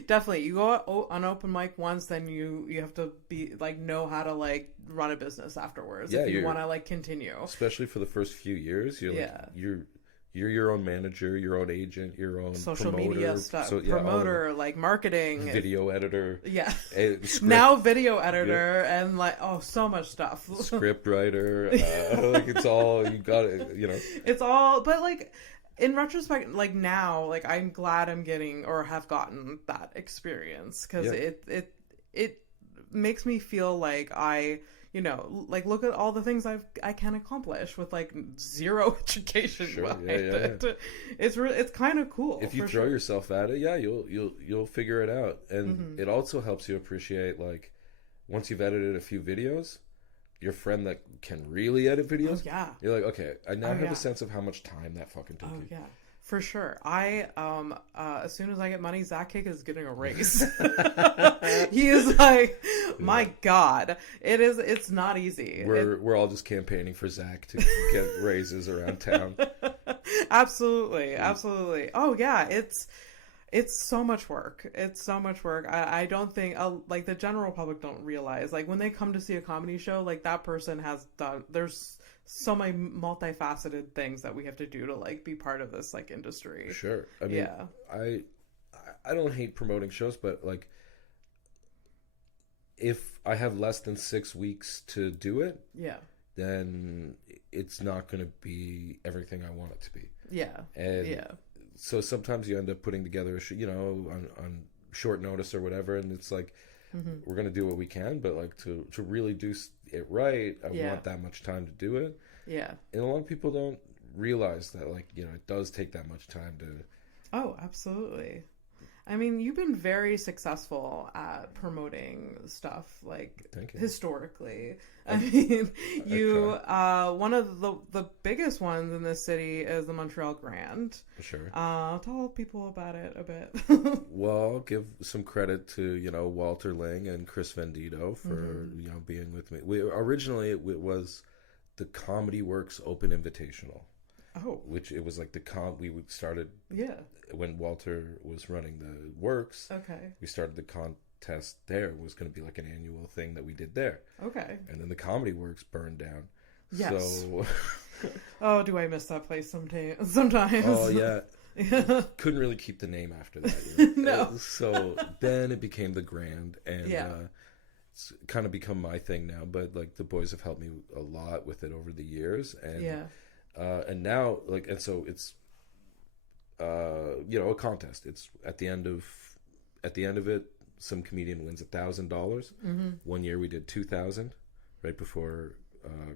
definitely, you go on open mic once, then you have to be like, know how to like run a business afterwards if you want to like continue. Especially for the first few years, you're like, you're your own manager, your own agent, your own social promoter, media stuff, promoter, like marketing, video editor, now video editor, and like so much stuff, script writer, like it's all, you got it, you know. It's all, but like, in retrospect, like now, like I'm glad I'm getting or have gotten that experience because it makes me feel like I, like look at all the things I can accomplish with like zero education behind it. It's kind of cool. If you throw yourself at it, you'll figure it out, and it also helps you appreciate, like, once you've edited a few videos, your friend that can really edit videos, you're like, okay, I now have a sense of how much time that fucking took you. Yeah, for sure. I as soon as I get money, Zach Kick is getting a raise. He is like, my God, it's not easy. We're all just campaigning for Zach to get raises around town. Absolutely. Oh yeah, it's so much work. It's so much work. I don't think, like, the general public don't realize, like, when they come to see a comedy show, like, that person has done, there's so many multifaceted things that we have to do to, like, be part of this, like, industry. Sure. I mean, I don't hate promoting shows, but, like, if I have less than 6 weeks to do it, then it's not going to be everything I want it to be. So sometimes you end up putting together on short notice or whatever, and it's like, we're going to do what we can, but like to really do it right, I want that much time to do it. And a lot of people don't realize that, like, it does take that much time to... Oh, absolutely. I mean, you've been very successful at promoting stuff, like, historically. I mean, one of the biggest ones in this city is the Montreal Grand. For sure. Tell people about it a bit. Well, I'll give some credit to, Walter Ling and Chris Vendito for, being with me. Originally, it was the Comedy Works Open Invitational. Oh. Which it was like we started when Walter was running the works. Okay. We started the contest there. It was going to be like an annual thing that we did there. Okay. And then the Comedy Works burned down. Yes. So oh, do I miss that place sometimes? Oh yeah. Couldn't really keep the name after that. No. So then it became the Grand, and it's kind of become my thing now, but like the boys have helped me a lot with it over the years, and and now, like, and so it's, a contest. It's at the end of it, some comedian wins $1,000. One year we did 2,000, right before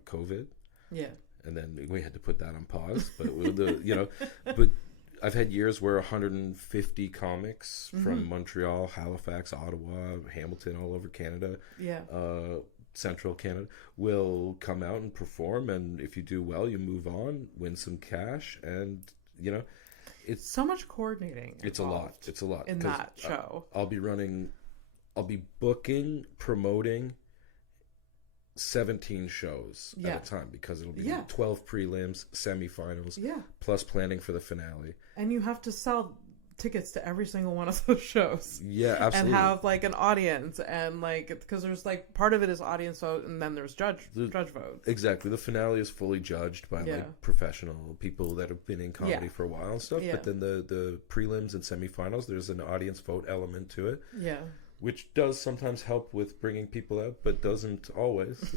COVID. Yeah. And then we had to put that on pause. But but I've had years where 150 comics from Montreal, Halifax, Ottawa, Hamilton, all over Canada. Central Canada will come out and perform, and if you do well, you move on, win some cash, and it's so much coordinating. It's a lot in that show. I'll be booking, promoting 17 shows at a time, because it'll be 12 prelims, semifinals, plus planning for the finale, and you have to sell tickets to every single one of those shows. Yeah, absolutely. And have like an audience, and like, because there's like part of it is audience vote, and then there's judge vote. Exactly. The finale is fully judged by like professional people that have been in comedy for a while and stuff. But then the prelims and semifinals, there's an audience vote element to it. Yeah. Which does sometimes help with bringing people out, but doesn't always.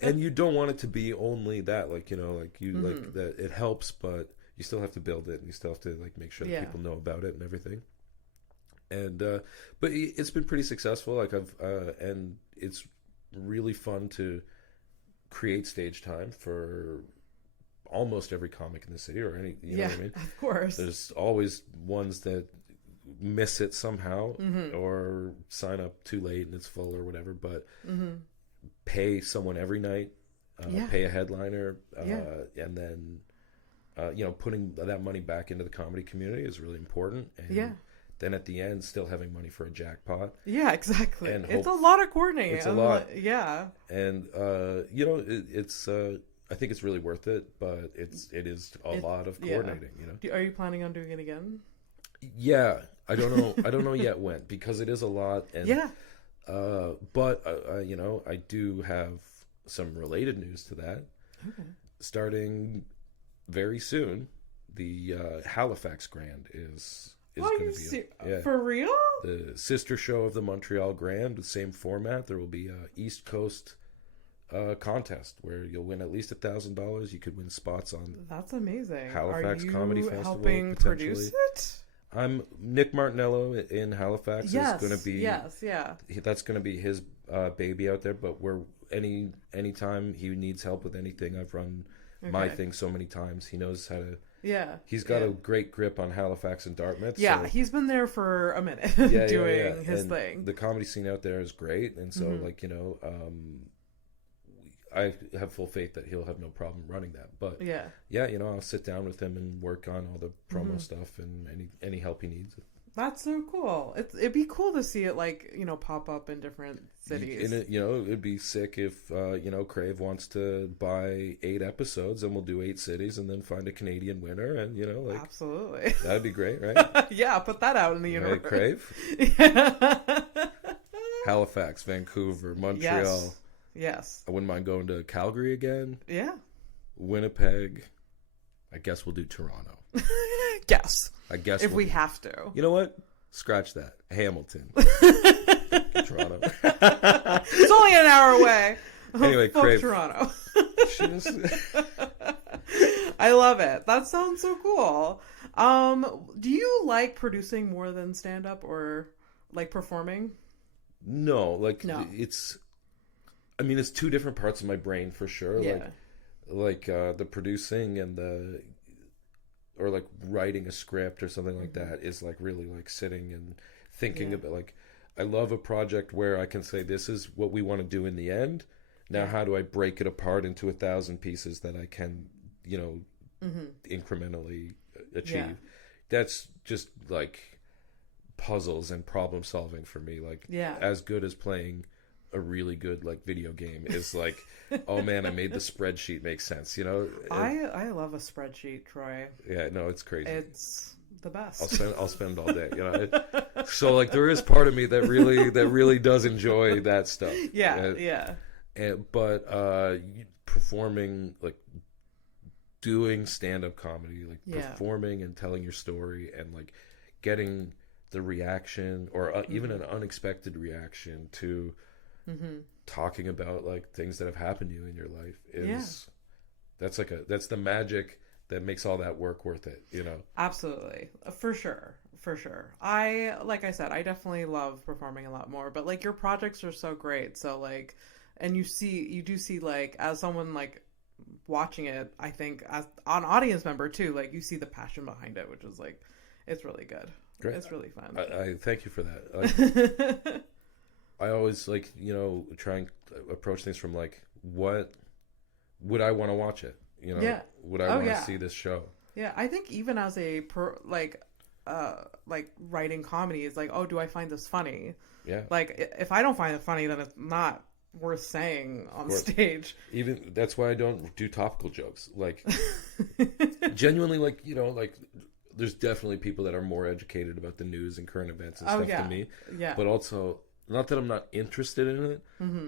And you don't want it to be only that, like, like that it helps, but you still have to build it, and you still have to like make sure that people know about it and everything. And but it's been pretty successful. Like and it's really fun to create stage time for almost every comic in the city, or any, you know what I mean? Of course. There's always ones that miss it somehow, or sign up too late and it's full or whatever. But pay someone every night, pay a headliner, and then. Putting that money back into the comedy community is really important. And then at the end, still having money for a jackpot. Yeah, exactly. And it's a lot of coordinating. It's a lot. And, it's, I think it's really worth it, but it is a lot of coordinating, Are you planning on doing it again? Yeah. I don't know yet when, because it is a lot. And, but, I do have some related news to that. Okay. Starting very soon, the Halifax Grand is going to be for real? The sister show of the Montreal Grand, the same format. There will be East Coast contest where you'll win at least $1,000. You could win spots on That's amazing. Halifax Are you Comedy Festival, helping potentially. produce it? I'm Nick Martinello in Halifax. Yes, is going to be yeah. That's going to be his baby out there. But we're anytime he needs help with anything, I've run my thing so many times. He knows how to. Yeah, He's got a great grip on Halifax and Dartmouth. Yeah, so, he's been there for a minute doing his and thing. The comedy scene out there is great, and so like I have full faith that he'll have no problem running that. But I'll sit down with him and work on all the promo stuff and any help he needs. That's so cool. It'd be cool to see it pop up in different cities. And it'd be sick if Crave wants to buy 8 episodes and we'll do 8 cities and then find a Canadian winner and absolutely, that'd be great, right? Yeah, put that out in the universe. Right, Crave. Halifax, Vancouver, Montreal. Yes. I wouldn't mind going to Calgary again. Yeah. Winnipeg. I guess we'll do Toronto. Yes. I guess if we have to. You know what? Scratch that. Hamilton. Toronto. It's only an hour away. Anyway, Crave. Toronto. I love it. That sounds so cool. Do you like producing more than stand-up or like performing? No. It's 2 different parts of my brain for sure. Yeah. Like the producing and or like writing a script or something like that is like really like sitting and thinking about like I love a project where I can say this is what we want to do in the end. Now how do I break it apart into 1,000 pieces that I can, incrementally achieve? Yeah. That's just like puzzles and problem solving for me. Like as good as playing a really good like video game is like oh man, I made the spreadsheet make sense, I love a spreadsheet, Troy. Yeah, no, it's crazy. It's the best. I'll spend all day, so like there is part of me that really does enjoy that stuff. But performing, like doing stand-up comedy, like performing and telling your story and like getting the reaction or even an unexpected reaction to talking about like things that have happened to you in your life is that's the magic that makes all that work worth it, Absolutely. For sure. Like I said, I definitely love performing a lot more, but like your projects are so great. So like, and you do see like as someone like watching it, I think as an audience member too, like you see the passion behind it, which is like, it's really good. Great. It's really fun. I thank you for that. I always like, try and approach things from like, what would I want to watch it? Would I want to see this show? Yeah, I think even as a writing comedy is like, oh, do I find this funny? Yeah. Like if I don't find it funny, then it's not worth saying on stage. Even that's why I don't do topical jokes. Like genuinely, like like there's definitely people that are more educated about the news and current events and stuff than me. Yeah. But also, not that I'm not interested in it,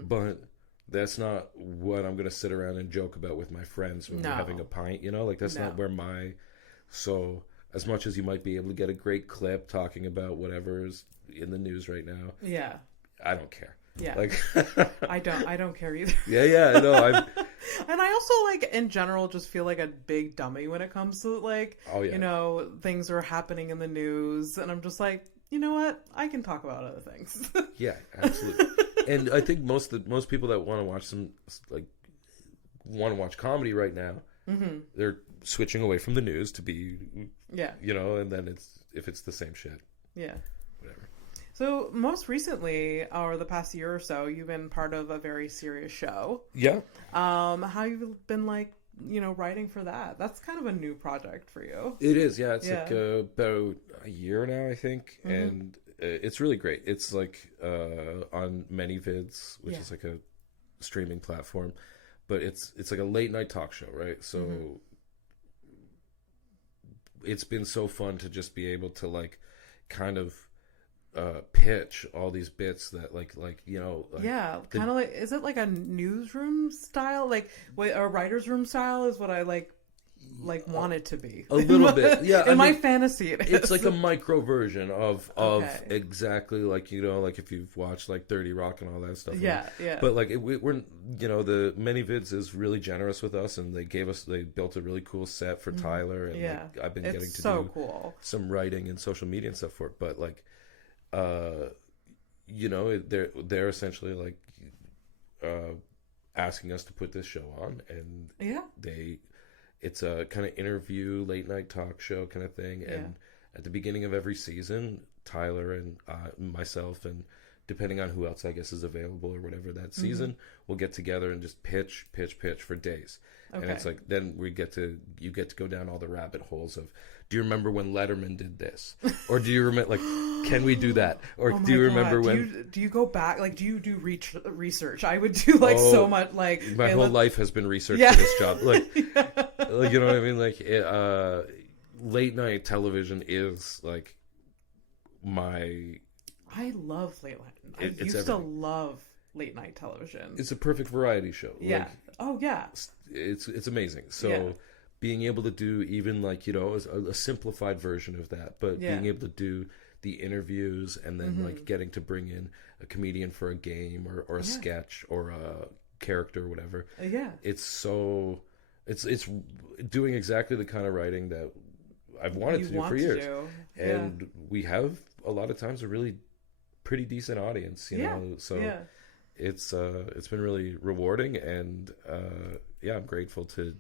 but that's not what I'm going to sit around and joke about with my friends when we're having a pint, like that's not where so as much as you might be able to get a great clip talking about whatever's in the news right now. Yeah. I don't care. Yeah. Like I don't care either. Yeah, no, and I also like in general just feel like a big dummy when it comes to like things are happening in the news and I'm just like, you know what? I can talk about other things. Yeah, absolutely. And I think most people that want to watch comedy right now, they're switching away from the news to be and then if it's the same shit. Yeah. Whatever. So most recently, or the past year or so, you've been part of a very serious show. Yeah. How you've been like, writing for that? That's kind of a new project for you. It is, yeah. It's like about a year now, I think, and it's really great. It's like on ManyVids, which is like a streaming platform, but it's like a late night talk show, right? So it's been so fun to just be able to like kind of pitch all these bits that like kind of like, is it like a newsroom style, like a writer's room style is what I like like want it to be. A little bit, yeah. In my fantasy, it's like a micro version of Okay. exactly like, you know, like if you've watched like 30 Rock and all that stuff. Yeah, yeah. But like we're, you know, the Many Vids is really generous with us, and they built a really cool set for Tyler, and Yeah. like, I've been It's getting to so do cool. some writing and social media and stuff for it. But like, you know, they're essentially like asking us to put this show on, and Yeah. it's a kind of interview, late night talk show kind of thing. Yeah. And at the beginning of every season, Tyler and myself, and depending on who else I guess is available or whatever that season, we'll get together and just pitch for days. And Okay. it's like, then you get to go down all the rabbit holes of, do you remember when Letterman did this? Or do you remember, like, can we do that? Or Oh do you my remember God. when... Do you go back? Like, do you do research? I would do like so much. Like My hey, whole let's- life has been research Yeah. for this job. Like, Yeah. like, you know what I mean? Like, late night television is like my... I love late night. I It's used to everything. love late night television. It's a perfect variety show. Yeah. Like, Oh yeah. it's amazing. So Yeah. being able to do even like, you know, a simplified version of that, but Yeah. being able to do the interviews, and then like getting to bring in a comedian for a game or a sketch or a character or whatever. Yeah. It's doing exactly the kind of writing that I've wanted You to do want for to years. do. And we have a lot of times a really pretty decent audience, you know. So yeah. it's been really rewarding, and yeah, I'm grateful to...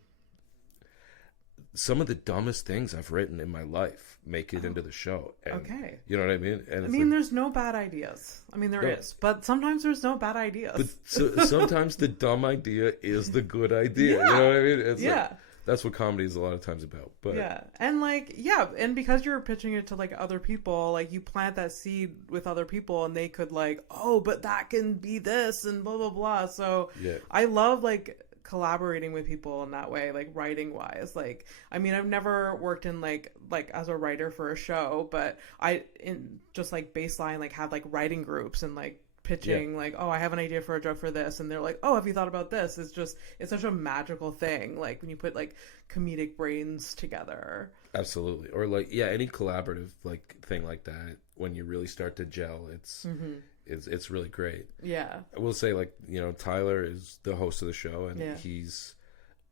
Some of the dumbest things I've written in my life make it into the show. And, Okay. you know what I mean? And I it's mean, like, there's no bad ideas. I mean, there No. is, but sometimes there's no bad ideas. but sometimes the dumb idea is the good idea. Yeah. You know what I mean? It's like, yeah. that's what comedy is a lot of times about. But Yeah. And like, yeah. And because you're pitching it to like other people, like you plant that seed with other people and they could like, oh, but that can be this and blah, blah, blah. So yeah, I love like collaborating with people in that way, like writing wise. Like, I mean, I've never worked in like as a writer for a show, but I in just like baseline, like had like writing groups and like pitching like, oh, I have an idea for a joke for this, and they're like, oh, have you thought about this? It's such a magical thing, like when you put like comedic brains together. absolutely. Or like, yeah, any collaborative like thing like that, when you really start to gel, it's really great. Yeah. I will say, like, you know, Tyler is the host of the show, and Yeah. he's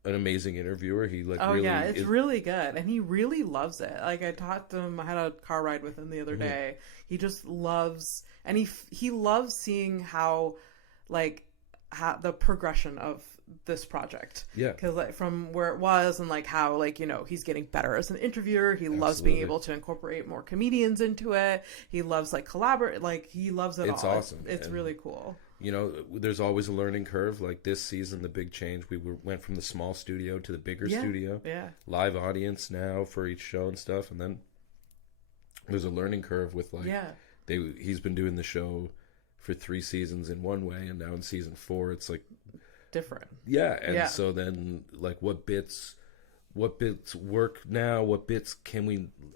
an amazing interviewer. He like Oh really yeah, it's is- really good, and he really loves it. Like I talked to him, I had a car ride with him the other day. He just loves, and he loves seeing how, like, how the progression of this project. Yeah. Because like from where it was, and like how, like, you know, he's getting better as an interviewer. He loves being Absolutely. able to incorporate more comedians into it. He loves like collaborate. Like he loves it. It's all. awesome. It's And- really cool. You know, there's always a learning curve. Like this season, the big change, went from the small studio to the bigger studio. Yeah. Live audience now for each show and stuff, and then there's a learning curve with like Yeah. he's been doing the show for 3 seasons in one way, and now in season 4 it's like Different. yeah. And Yeah. so then like what bits work now, what bits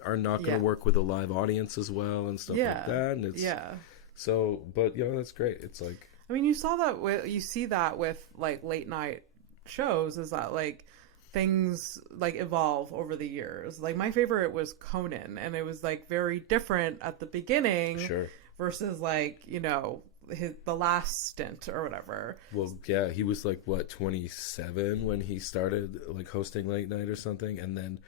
are not going to Yeah. work with a live audience as well, and stuff Yeah. like that. And it's Yeah. so, but you know, that's great. It's like, I mean, you see that with like late night shows, is that like things like evolve over the years. Like my favorite was Conan, and it was like very different at the beginning sure. versus like, you know, the last stint or whatever. Well, yeah, he was like what 27 when he started like hosting late night or something, and then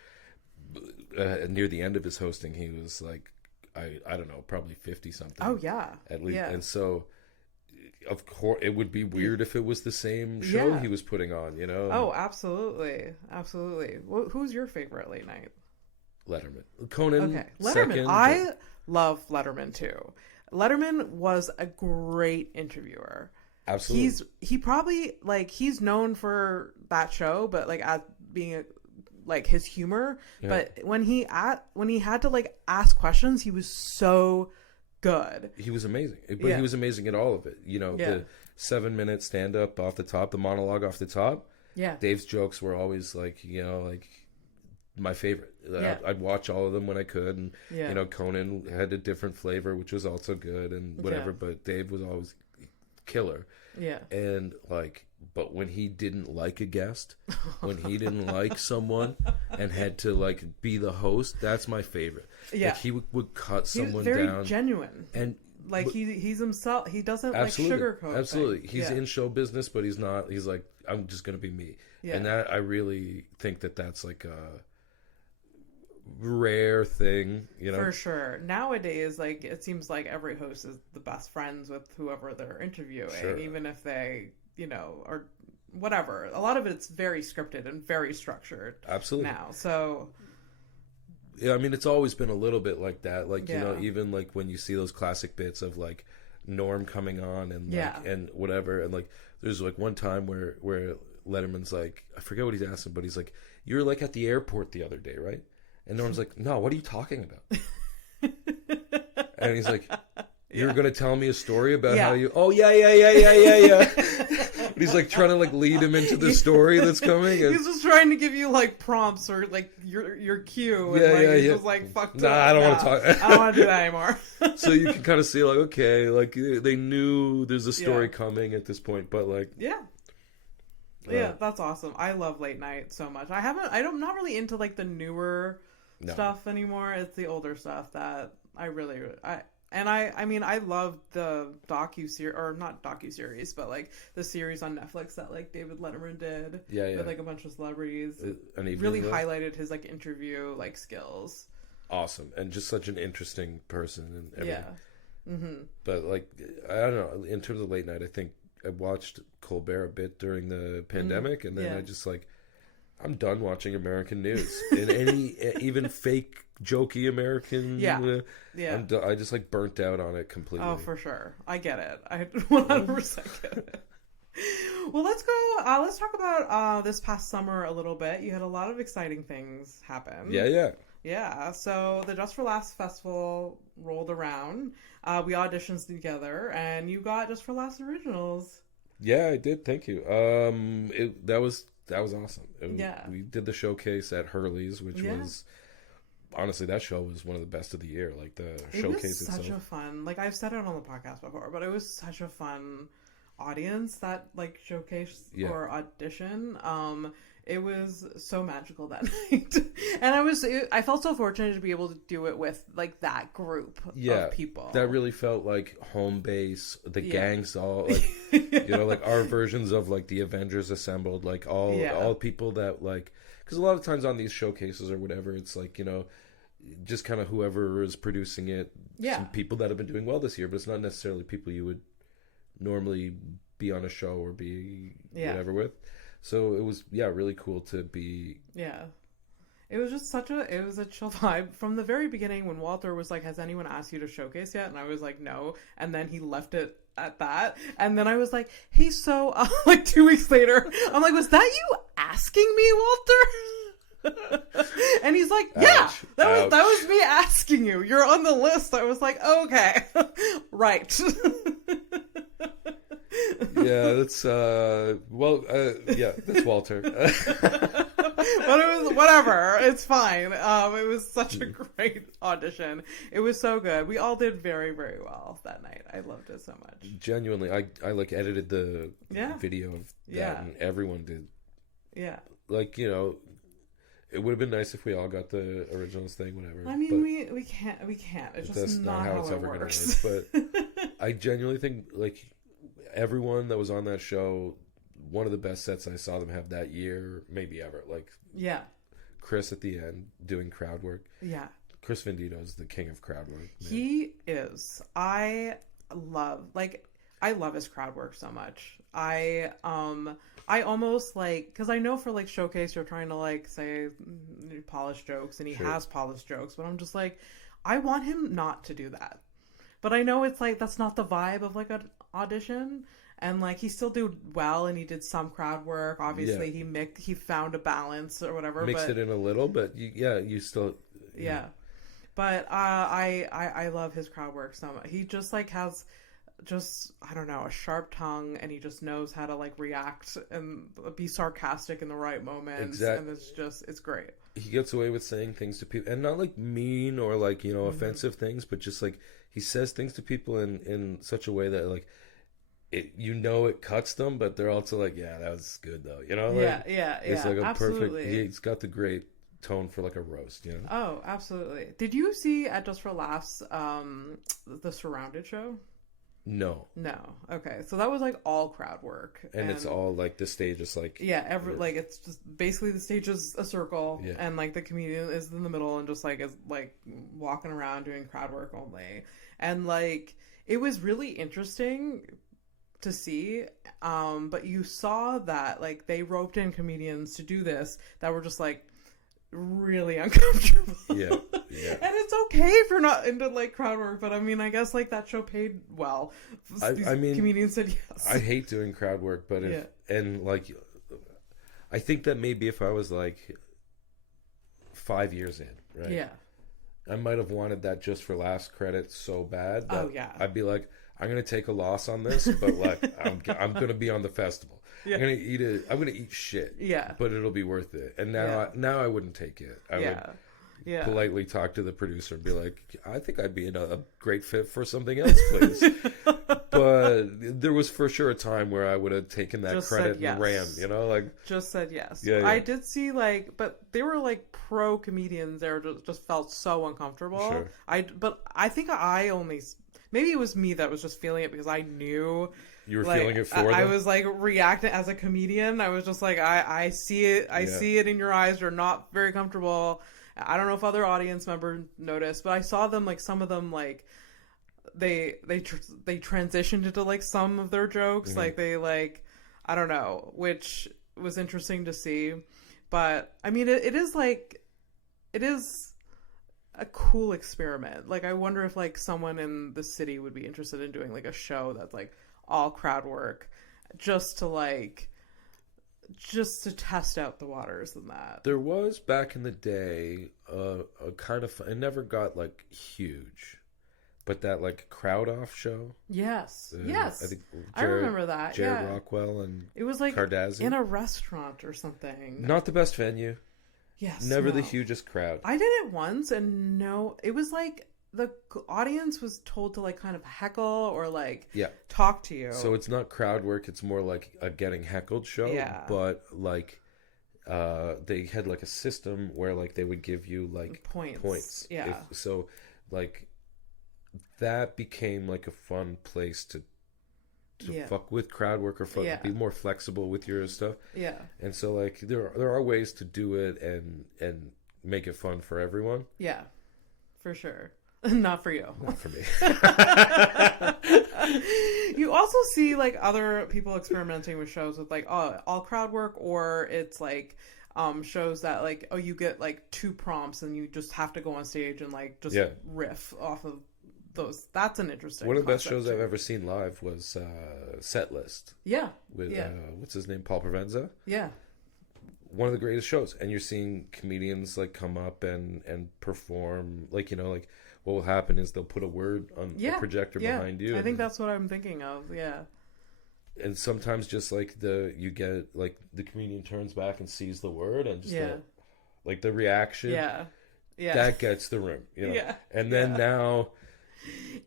near the end of his hosting, he was like, I don't know, probably 50 something. Oh yeah, at least. Yeah. And so, of course, it would be weird if it was the same show Yeah. he was putting on. You know? Oh, absolutely, absolutely. Who's your favorite late night? Letterman, Conan. Okay, Letterman. Second, I love Letterman too. Letterman was a great interviewer. absolutely. He probably like he's known for that show, but like as being like his humor. Yeah. But when he had to like ask questions, he was so good. He was amazing, but Yeah. he was amazing at all of it. You know, Yeah. the 7-minute stand up off the top, the monologue off the top. Yeah, Dave's jokes were always like, you know, like my favorite. Yeah. I'd watch all of them when I could, and Yeah. you know, Conan had a different flavor, which was also good and whatever. Yeah. But Dave was always killer, yeah, and like but when he didn't like a guest, when he didn't like someone and had to like be the host, that's my favorite. Yeah. Like he would cut someone very down. Genuine. And like he's himself. He doesn't absolutely, like sugarcoat. Absolutely. Things. He's in show business, but he's not. He's like, I'm just going to be me. Yeah. And that, I really think that that's like a rare thing, you know? For sure. Nowadays, like, it seems like every host is the best friends with whoever they're interviewing, Sure. even if they, you know, or whatever. A lot of it's very scripted and very structured. Absolutely. Now, so yeah, I mean, it's always been a little bit like that. Like, you know, Yeah. even like when you see those classic bits of like Norm coming on and like, Yeah. and whatever, and like there's like one time where Letterman's like, I forget what he's asking, but he's like, you were like at the airport the other day, right? And Norm's like, no, what are you talking about? And he's like, you're gonna tell me a story about how you? Oh yeah. But he's like trying to like lead him into the story that's coming. And, he's just trying to give you like prompts or like your cue. And, he's just like, fuck. Nah, I don't want to talk. I don't want to do that anymore. So you can kind of see like, okay, like they knew there's a story coming at this point, but like, yeah, that's awesome. I love late night so much. I'm not really into like the newer stuff anymore. It's the older stuff that I mean, I love the docu-series, or not docu-series, but like the series on Netflix that like David Letterman did with like a bunch of celebrities. It really highlighted his like interview like skills. Awesome. And just such an interesting person and everything. Yeah. Mm-hmm. But like, I don't know, in terms of late night, I think I watched Colbert a bit during the pandemic, and then I just like, I'm done watching American news in any even fake jokey American. I just like burnt out on it completely. Oh, for sure, I get it. I 100% get it. Well, let's go. Let's talk about this past summer a little bit. You had a lot of exciting things happen. Yeah. So the Just for Laughs festival rolled around. We auditioned together, and you got Just for Laughs originals. Yeah, I did. Thank you. That was awesome. We did the showcase at Hurley's, which was honestly, that show was one of the best of the year. Like the showcase itself. It was such a fun. Like I've said it on the podcast before, but it was such a fun audience that like showcase or audition. It was so magical that night, and I felt so fortunate to be able to do it with like that group of people. That really felt like home base. The gangs all like, you know, like our versions of like the Avengers assembled, like all people that like, because a lot of times on these showcases or whatever, it's like, you know, just kind of whoever is producing it. Some people that have been doing well this year, but it's not necessarily people you would normally be on a show or be whatever with. So it was, really cool to be. Yeah. It was just it was a chill vibe from the very beginning when Walter was like, has anyone asked you to showcase yet? And I was like, no. And then he left it at that. And then I was like, hey, so like 2 weeks later, I'm like, was that you asking me, Walter? And he's like, yeah, that was me asking you. You're on the list. I was like, okay, right. Yeah, that's that's Walter. But it was whatever. It's fine. It was such a great audition. It was so good. We all did very, very well that night. I loved it so much. Genuinely, I like edited the video of that, and everyone did. Yeah. Like, you know, it would have been nice if we all got the originals thing, whatever. I mean, we can't. It's just not how it's ever works. Gonna work. But I genuinely think like everyone that was on that show, one of the best sets I saw them have that year, maybe ever. Like, Chris at the end doing crowd work. Yeah, Chris Vendito is the king of crowd work. Man. He is. I love his crowd work so much. I almost like, because I know for like showcase you're trying to like say polish jokes, and he has polished jokes, but I'm just like, I want him not to do that. But I know it's like that's not the vibe of like an audition, and like he still did well, and he did some crowd work. Obviously, he found a balance or whatever. Mixed it in a little, but you still. Yeah. But I love his crowd work so much. He just like has just, I don't know, a sharp tongue, and he just knows how to like react and be sarcastic in the right moments. Exactly. And it's great. He gets away with saying things to people, and not like mean or like, you know, offensive things, but just like he says things to people in such a way that like it cuts them, but they're also like, yeah, that was good though, Yeah, yeah, it's yeah. like a Absolutely. perfect. He's got the great tone for like a roast. Oh, absolutely. Did you see at Just for Laughs the Surrounded show? No, No. Okay. So that was like all crowd work. and it's all like the stage is like Yeah, like it's just basically the stage is a circle, Yeah. and like the comedian is in the middle and just like is like walking around doing crowd work only. And like it was really interesting to see, but you saw that like they roped in comedians to do this that were just like really uncomfortable. Yeah, yeah. And it's okay if you're not into like crowd work, but I mean, I guess like that show paid well. I mean, comedians said yes. I hate doing crowd work, but and like, I think that maybe if I was like 5 years in, right? Yeah. I might have wanted that Just for Laughs credit so bad that I'd be like, I'm gonna take a loss on this, but like I'm gonna be on the festival. Yeah. I'm gonna eat shit. Yeah. But it'll be worth it. And now I wouldn't take it. I would politely talk to the producer and be like, I think I'd be a great fit for something else, please. But there was for sure a time where I would have taken that Just credit said and ran, like just said yes. Yeah, I did see like, but they were like pro comedians there, just felt so uncomfortable. Sure. But I think I only, maybe it was me that was just feeling it because I knew you were like, feeling it for them. I was like reacting as a comedian. I was just like, I see it. I see it in your eyes. You're not very comfortable. I don't know if other audience members noticed, but I saw them, like some of them, like they transitioned into like some of their jokes. Mm-hmm. Like they like, I don't know, which was interesting to see. But I mean, it is a cool experiment. Like I wonder if like someone in the city would be interested in doing like a show that's like all crowd work, just to test out the waters and that. There was back in the day a kind of, it never got like huge, but that like crowd off show. Yes. I think I remember that. Jared Rockwell and it was like Cardassian. in a restaurant or something. Not the best venue. Yes. Never the hugest crowd. I did it once and no, it was like the audience was told to like kind of heckle or like talk to you. So it's not crowd work. It's more like a getting heckled show. Yeah. But like, they had like a system where like they would give you like points. Yeah. So like that became like a fun place to fuck with crowd work or be more flexible with your stuff. Yeah. And so like there are ways to do it and make it fun for everyone. Yeah. For sure. Not for you. Not for me. You also see like other people experimenting with shows with like all crowd work, or it's like shows that like you get like 2 prompts and you just have to go on stage and like just riff off of those. That's an interesting. One of the best shows I've ever seen live was Set List. Yeah. With what's his name, Paul Provenza. Yeah. One of the greatest shows, and you're seeing comedians like come up and perform, like like what will happen is they'll put a word on the projector behind you. I think that's what I'm thinking of. Yeah. And sometimes just like you get like the comedian turns back and sees the word and just like the reaction. Yeah. That gets the room. Yeah. And then now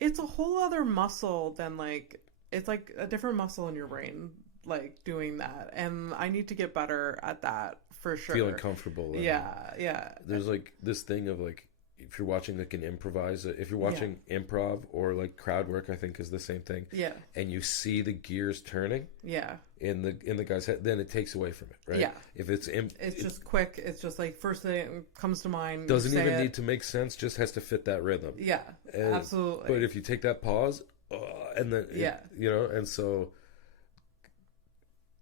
it's a whole other muscle than like, it's like a different muscle in your brain, like doing that. And I need to get better at that for sure. Feeling comfortable. Yeah. There's like this thing of like, if you're watching like an if you're watching improv or like crowd work, I think is the same thing. Yeah. And you see the gears turning. Yeah. In the guy's head, then it takes away from it, right? Yeah. If it's just quick. It's just like first thing comes to mind. Doesn't even need to make sense. Just has to fit that rhythm. Yeah. Absolutely. But if you take that pause, and then and so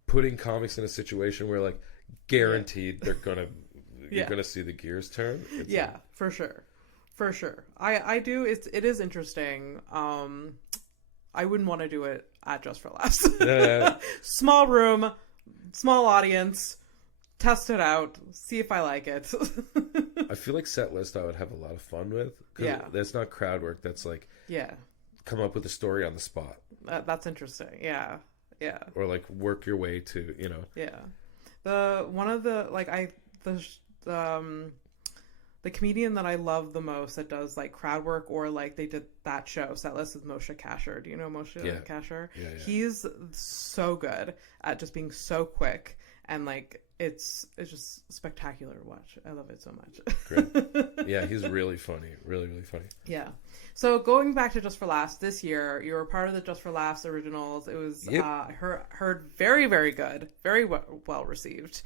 putting comics in a situation where like guaranteed they're gonna you're gonna see the gears turn. For sure. I do. It is interesting. I wouldn't want to do it at Just for Laughs. Small room, small audience, test it out, see if I like it. I feel like Set List I would have a lot of fun with. That's not crowd work. That's like come up with a story on the spot. That's interesting. Yeah. Or like work your way to the comedian that I love the most that does like crowd work, or like they did that show Setlist with Moshe Kasher. Do you know Moshe Kasher? Yeah. He's so good at just being so quick, and like it's just spectacular to watch. I love it so much. Great. Yeah, he's really funny. Really, really funny. Yeah. So going back to Just for Laughs this year, you were part of the Just for Laughs originals. It was heard very, very good, very well received.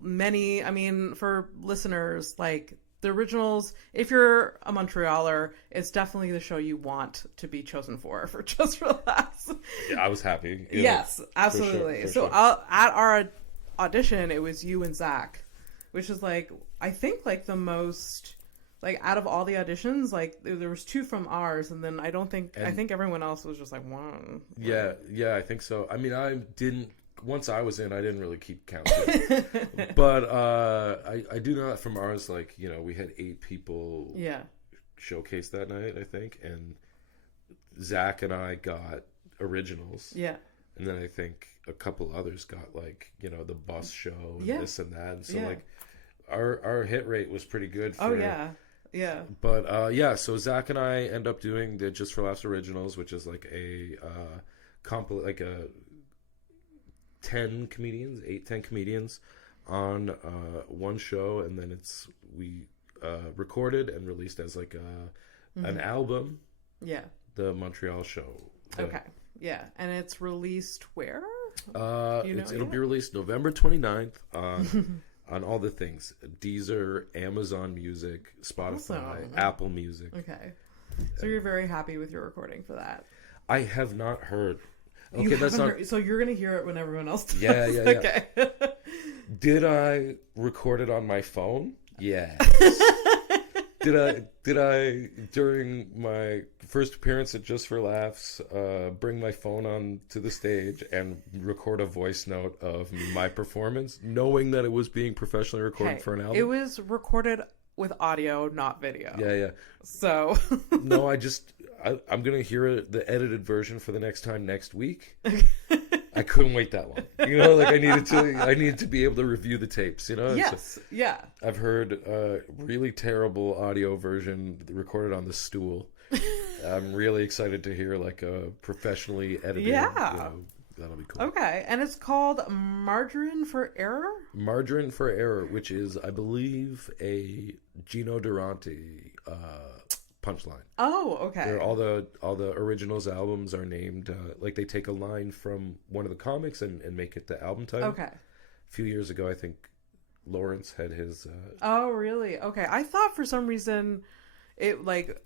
Many, I mean, for listeners, like the originals, if you're a Montrealer, it's definitely the show you want to be chosen for Just for Laughs. Yeah, I was happy. Yes, absolutely. For so sure. At our audition, it was you and Zach, which is like, I think like the most, like out of all the auditions, like there was 2 from ours, and then I think everyone else was just like one. Yeah, I think so. I mean, once I was in, I didn't really keep count. But I do know that from ours, like, you know, we had 8 people showcased that night, I think, and Zach and I got originals. Yeah. And then I think a couple others got, like, you know, the bus show and this and that. And so, like, our hit rate was pretty good for... Oh, yeah. Yeah. But, so Zach and I end up doing the Just for Laughs originals, which is like a 10 comedians on one show, and then we recorded and released as like an album. Yeah. The Montreal show. Okay. Yeah. And it's released where? It'll be released November 29th on all the things: Deezer, Amazon Music, Spotify, Apple Music. Okay. So you're very happy with your recording for that? I have not heard. Okay, that's not. Heard, so you're gonna hear it when everyone else does. Yeah. Okay. Did I record it on my phone? Yeah. Did I during my first appearance at Just for Laughs bring my phone on to the stage and record a voice note of my performance, knowing that it was being professionally recorded for an album? It was recorded with audio, not video. Yeah. So no, I'm gonna hear the edited version for the next time next week. I couldn't wait that long. You know, like I needed to be able to review the tapes, you know? Yes. Yeah. I've heard a really terrible audio version recorded on the stool. I'm really excited to hear like a professionally edited. Yeah. You know, that'll be cool. Okay. And it's called Margarine for Error? Margarine for Error, which is, I believe, a Gino Durante punchline. Oh, okay. All the originals albums are named like they take a line from one of the comics and make it the album title. Okay. A few years ago, I think Lawrence had his. Oh, really? Okay. I thought for some reason it like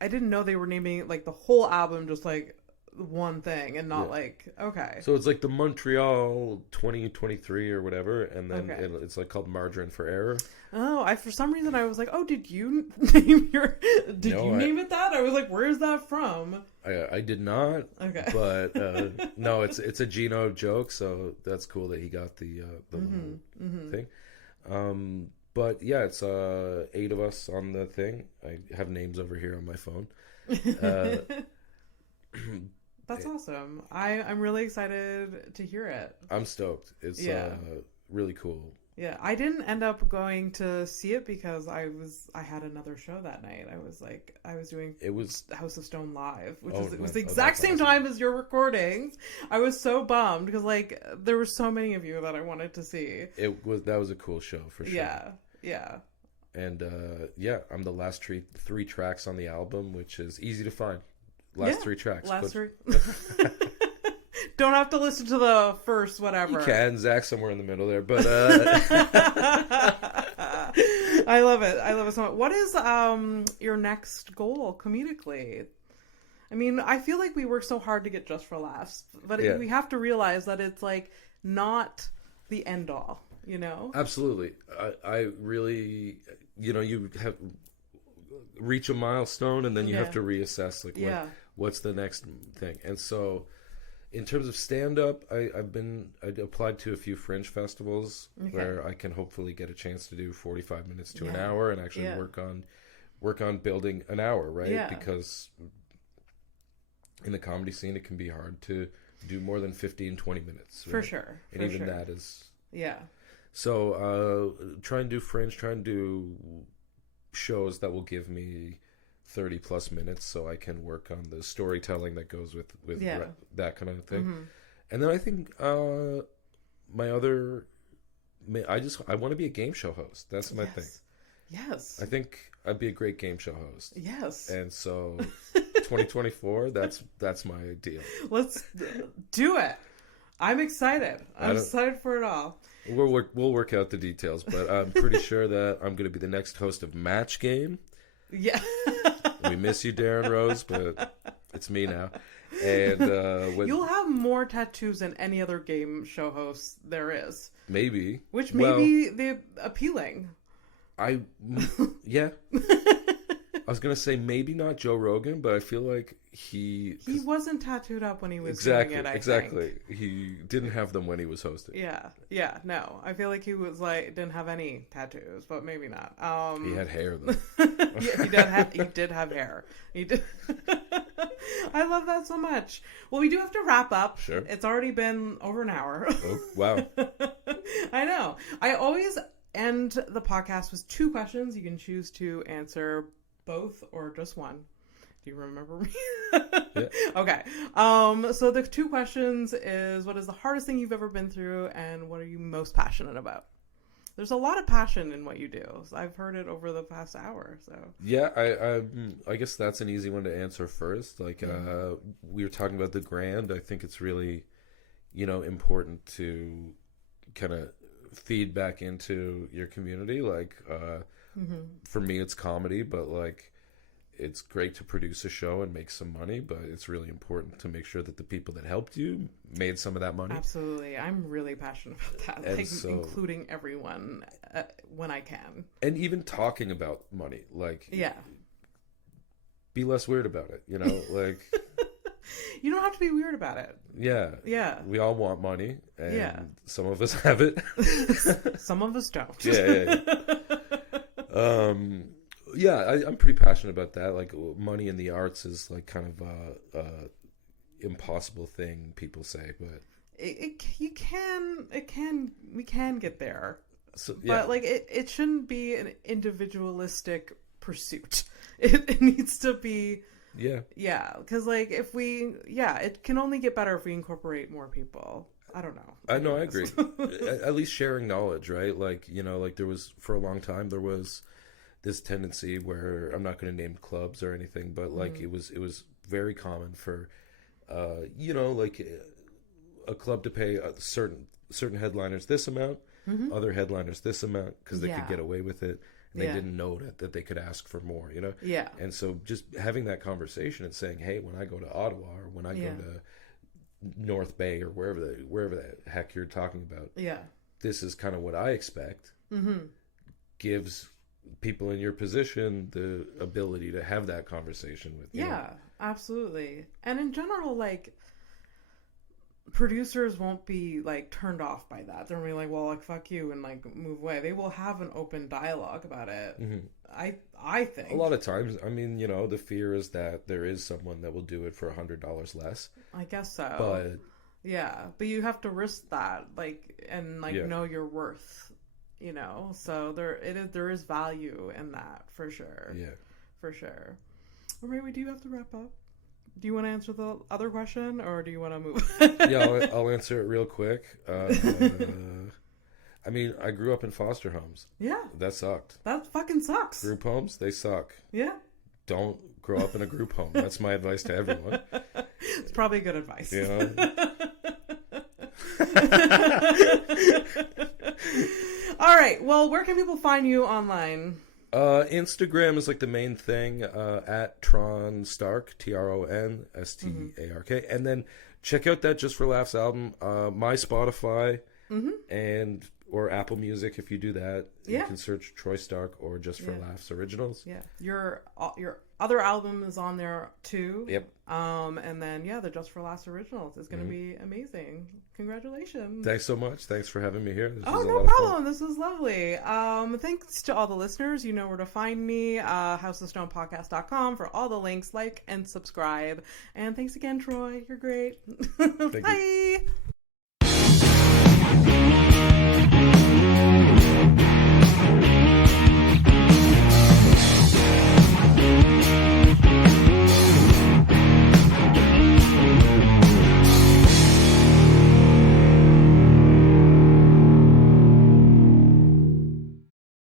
I didn't know they were naming like the whole album just like one thing and not like okay. So it's like the Montreal 2023 or whatever, and then it's like called Margarine for Error. Oh, for some reason I was like, oh, did you name name it that? I was like, where's that from? I did not. Okay, but no, it's a Gino joke, so that's cool that he got the thing. But yeah, it's 8 of us on the thing. I have names over here on my phone. That's awesome. I'm really excited to hear it. I'm stoked. It's really cool. Yeah, I didn't end up going to see it because I had another show that night. I was doing House of Stone live, which was the exact same time as your recordings. I was so bummed because like there were so many of you that I wanted to see. That was a cool show for sure. Yeah. And I'm the last 3 tracks on the album, which is easy to find. Last 3 tracks. Last 3. Don't have to listen to the first whatever. You can. Zach somewhere in the middle there, but I love it. I love it so much. What is your next goal comedically? I mean, I feel like we work so hard to get Just for Laughs, but we have to realize that it's like not the end all, you know? Absolutely. I really, you know, you have reach a milestone and then you have to reassess like what's the next thing. And so in terms of stand-up, I applied to a few fringe festivals where I can hopefully get a chance to do 45 minutes to an hour and actually work on building an hour, right? Yeah. Because in the comedy scene, it can be hard to do more than 15, 20 minutes. Right? For sure. And even that is... Yeah. So try and do fringe, try and do shows that will give me 30 plus minutes so I can work on the storytelling that goes with that kind of thing. And then I think my other, I want to be a game show host. That's my thing. Yes. I think I'd be a great game show host. Yes. And so 2024, that's my ideal. Let's do it. I'm excited. I'm excited for it all. We'll work out the details, but I'm pretty sure that I'm going to be the next host of Match Game. Yeah. We miss you, Darren Rose, but it's me now. And you'll have more tattoos than any other game show host there is. Maybe. Which may be the appealing. Yeah. I was going to say maybe not Joe Rogan, but I feel like he wasn't tattooed up when he was doing it, I think. He didn't have them when he was hosting. Yeah, no. I feel like he was didn't have any tattoos, but maybe not. He had hair though. Yeah, he did have hair. He did. I love that so much. Well, we do have to wrap up. Sure. It's already been over an hour. Oh, wow. I know. I always end the podcast with 2 questions. You can choose to answer both or just one. Do you remember me? Yeah. Okay. So the 2 questions is, what is the hardest thing you've ever been through, and what are you most passionate about? There's a lot of passion in what you do. I've heard it over the past hour. So yeah, I guess that's an easy one to answer first. Like we were talking about the Grand. I think it's really, important to kind of feed back into your community. Like for me, it's comedy, but like it's great to produce a show and make some money, but it's really important to make sure that the people that helped you made some of that money. Absolutely. I'm really passionate about that, including everyone when I can. And even talking about money, like, be less weird about it, like... You don't have to be weird about it. Yeah. We all want money, and some of us have it. Some of us don't. I'm pretty passionate about that. Like, money in the arts is like kind of a impossible thing people say, but we can get there. So, but like it shouldn't be an individualistic pursuit. It needs to be because like it can only get better if we incorporate more people. I don't know. I know, I agree. At least sharing knowledge, right? Like, like there was, for a long time, there was this tendency where, I'm not going to name clubs or anything, but like it was very common for, like a club to pay certain headliners this amount, other headliners this amount, because they could get away with it. And they didn't know that they could ask for more, Yeah. And so just having that conversation and saying, hey, when I go to Ottawa or when I go to North Bay or wherever the heck you're talking about, this is kind of what I expect, gives people in your position the ability to have that conversation with you. Yeah, absolutely. And in general, like, producers won't be like turned off by that. They're gonna be like, well, like, fuck you, and like move away. They will have an open dialogue about it. I think a lot of times, I mean, the fear is that there is someone that will do it for $100 less. I guess so. But but you have to risk that, like, and like know your worth. So there is value in that for sure. Yeah, for sure. Or maybe do you have to wrap up? Do you want to answer the other question, or do you want to move? Yeah, I'll answer it real quick. I mean, I grew up in foster homes. Yeah. That sucked. That fucking sucks. Group homes, they suck. Yeah. Don't grow up in a group home. That's my advice to everyone. It's probably good advice. All right. Well, where can people find you online? Instagram is like the main thing, at Tron Stark, TRONSTARK. And then check out that Just for Laughs album, my Spotify, and or Apple Music. If you do that, you can search Troy Stark or Just for Laughs Originals. Yeah, your other album is on there too. Yep. And then the Just for Laughs Originals is going to be amazing. Congratulations. Thanks so much. Thanks for having me here. This was no problem. This was lovely. Thanks to all the listeners. You know where to find me. HouseOfStonePodcast.com for all the links. Like and subscribe. And thanks again, Troy. You're great. Bye.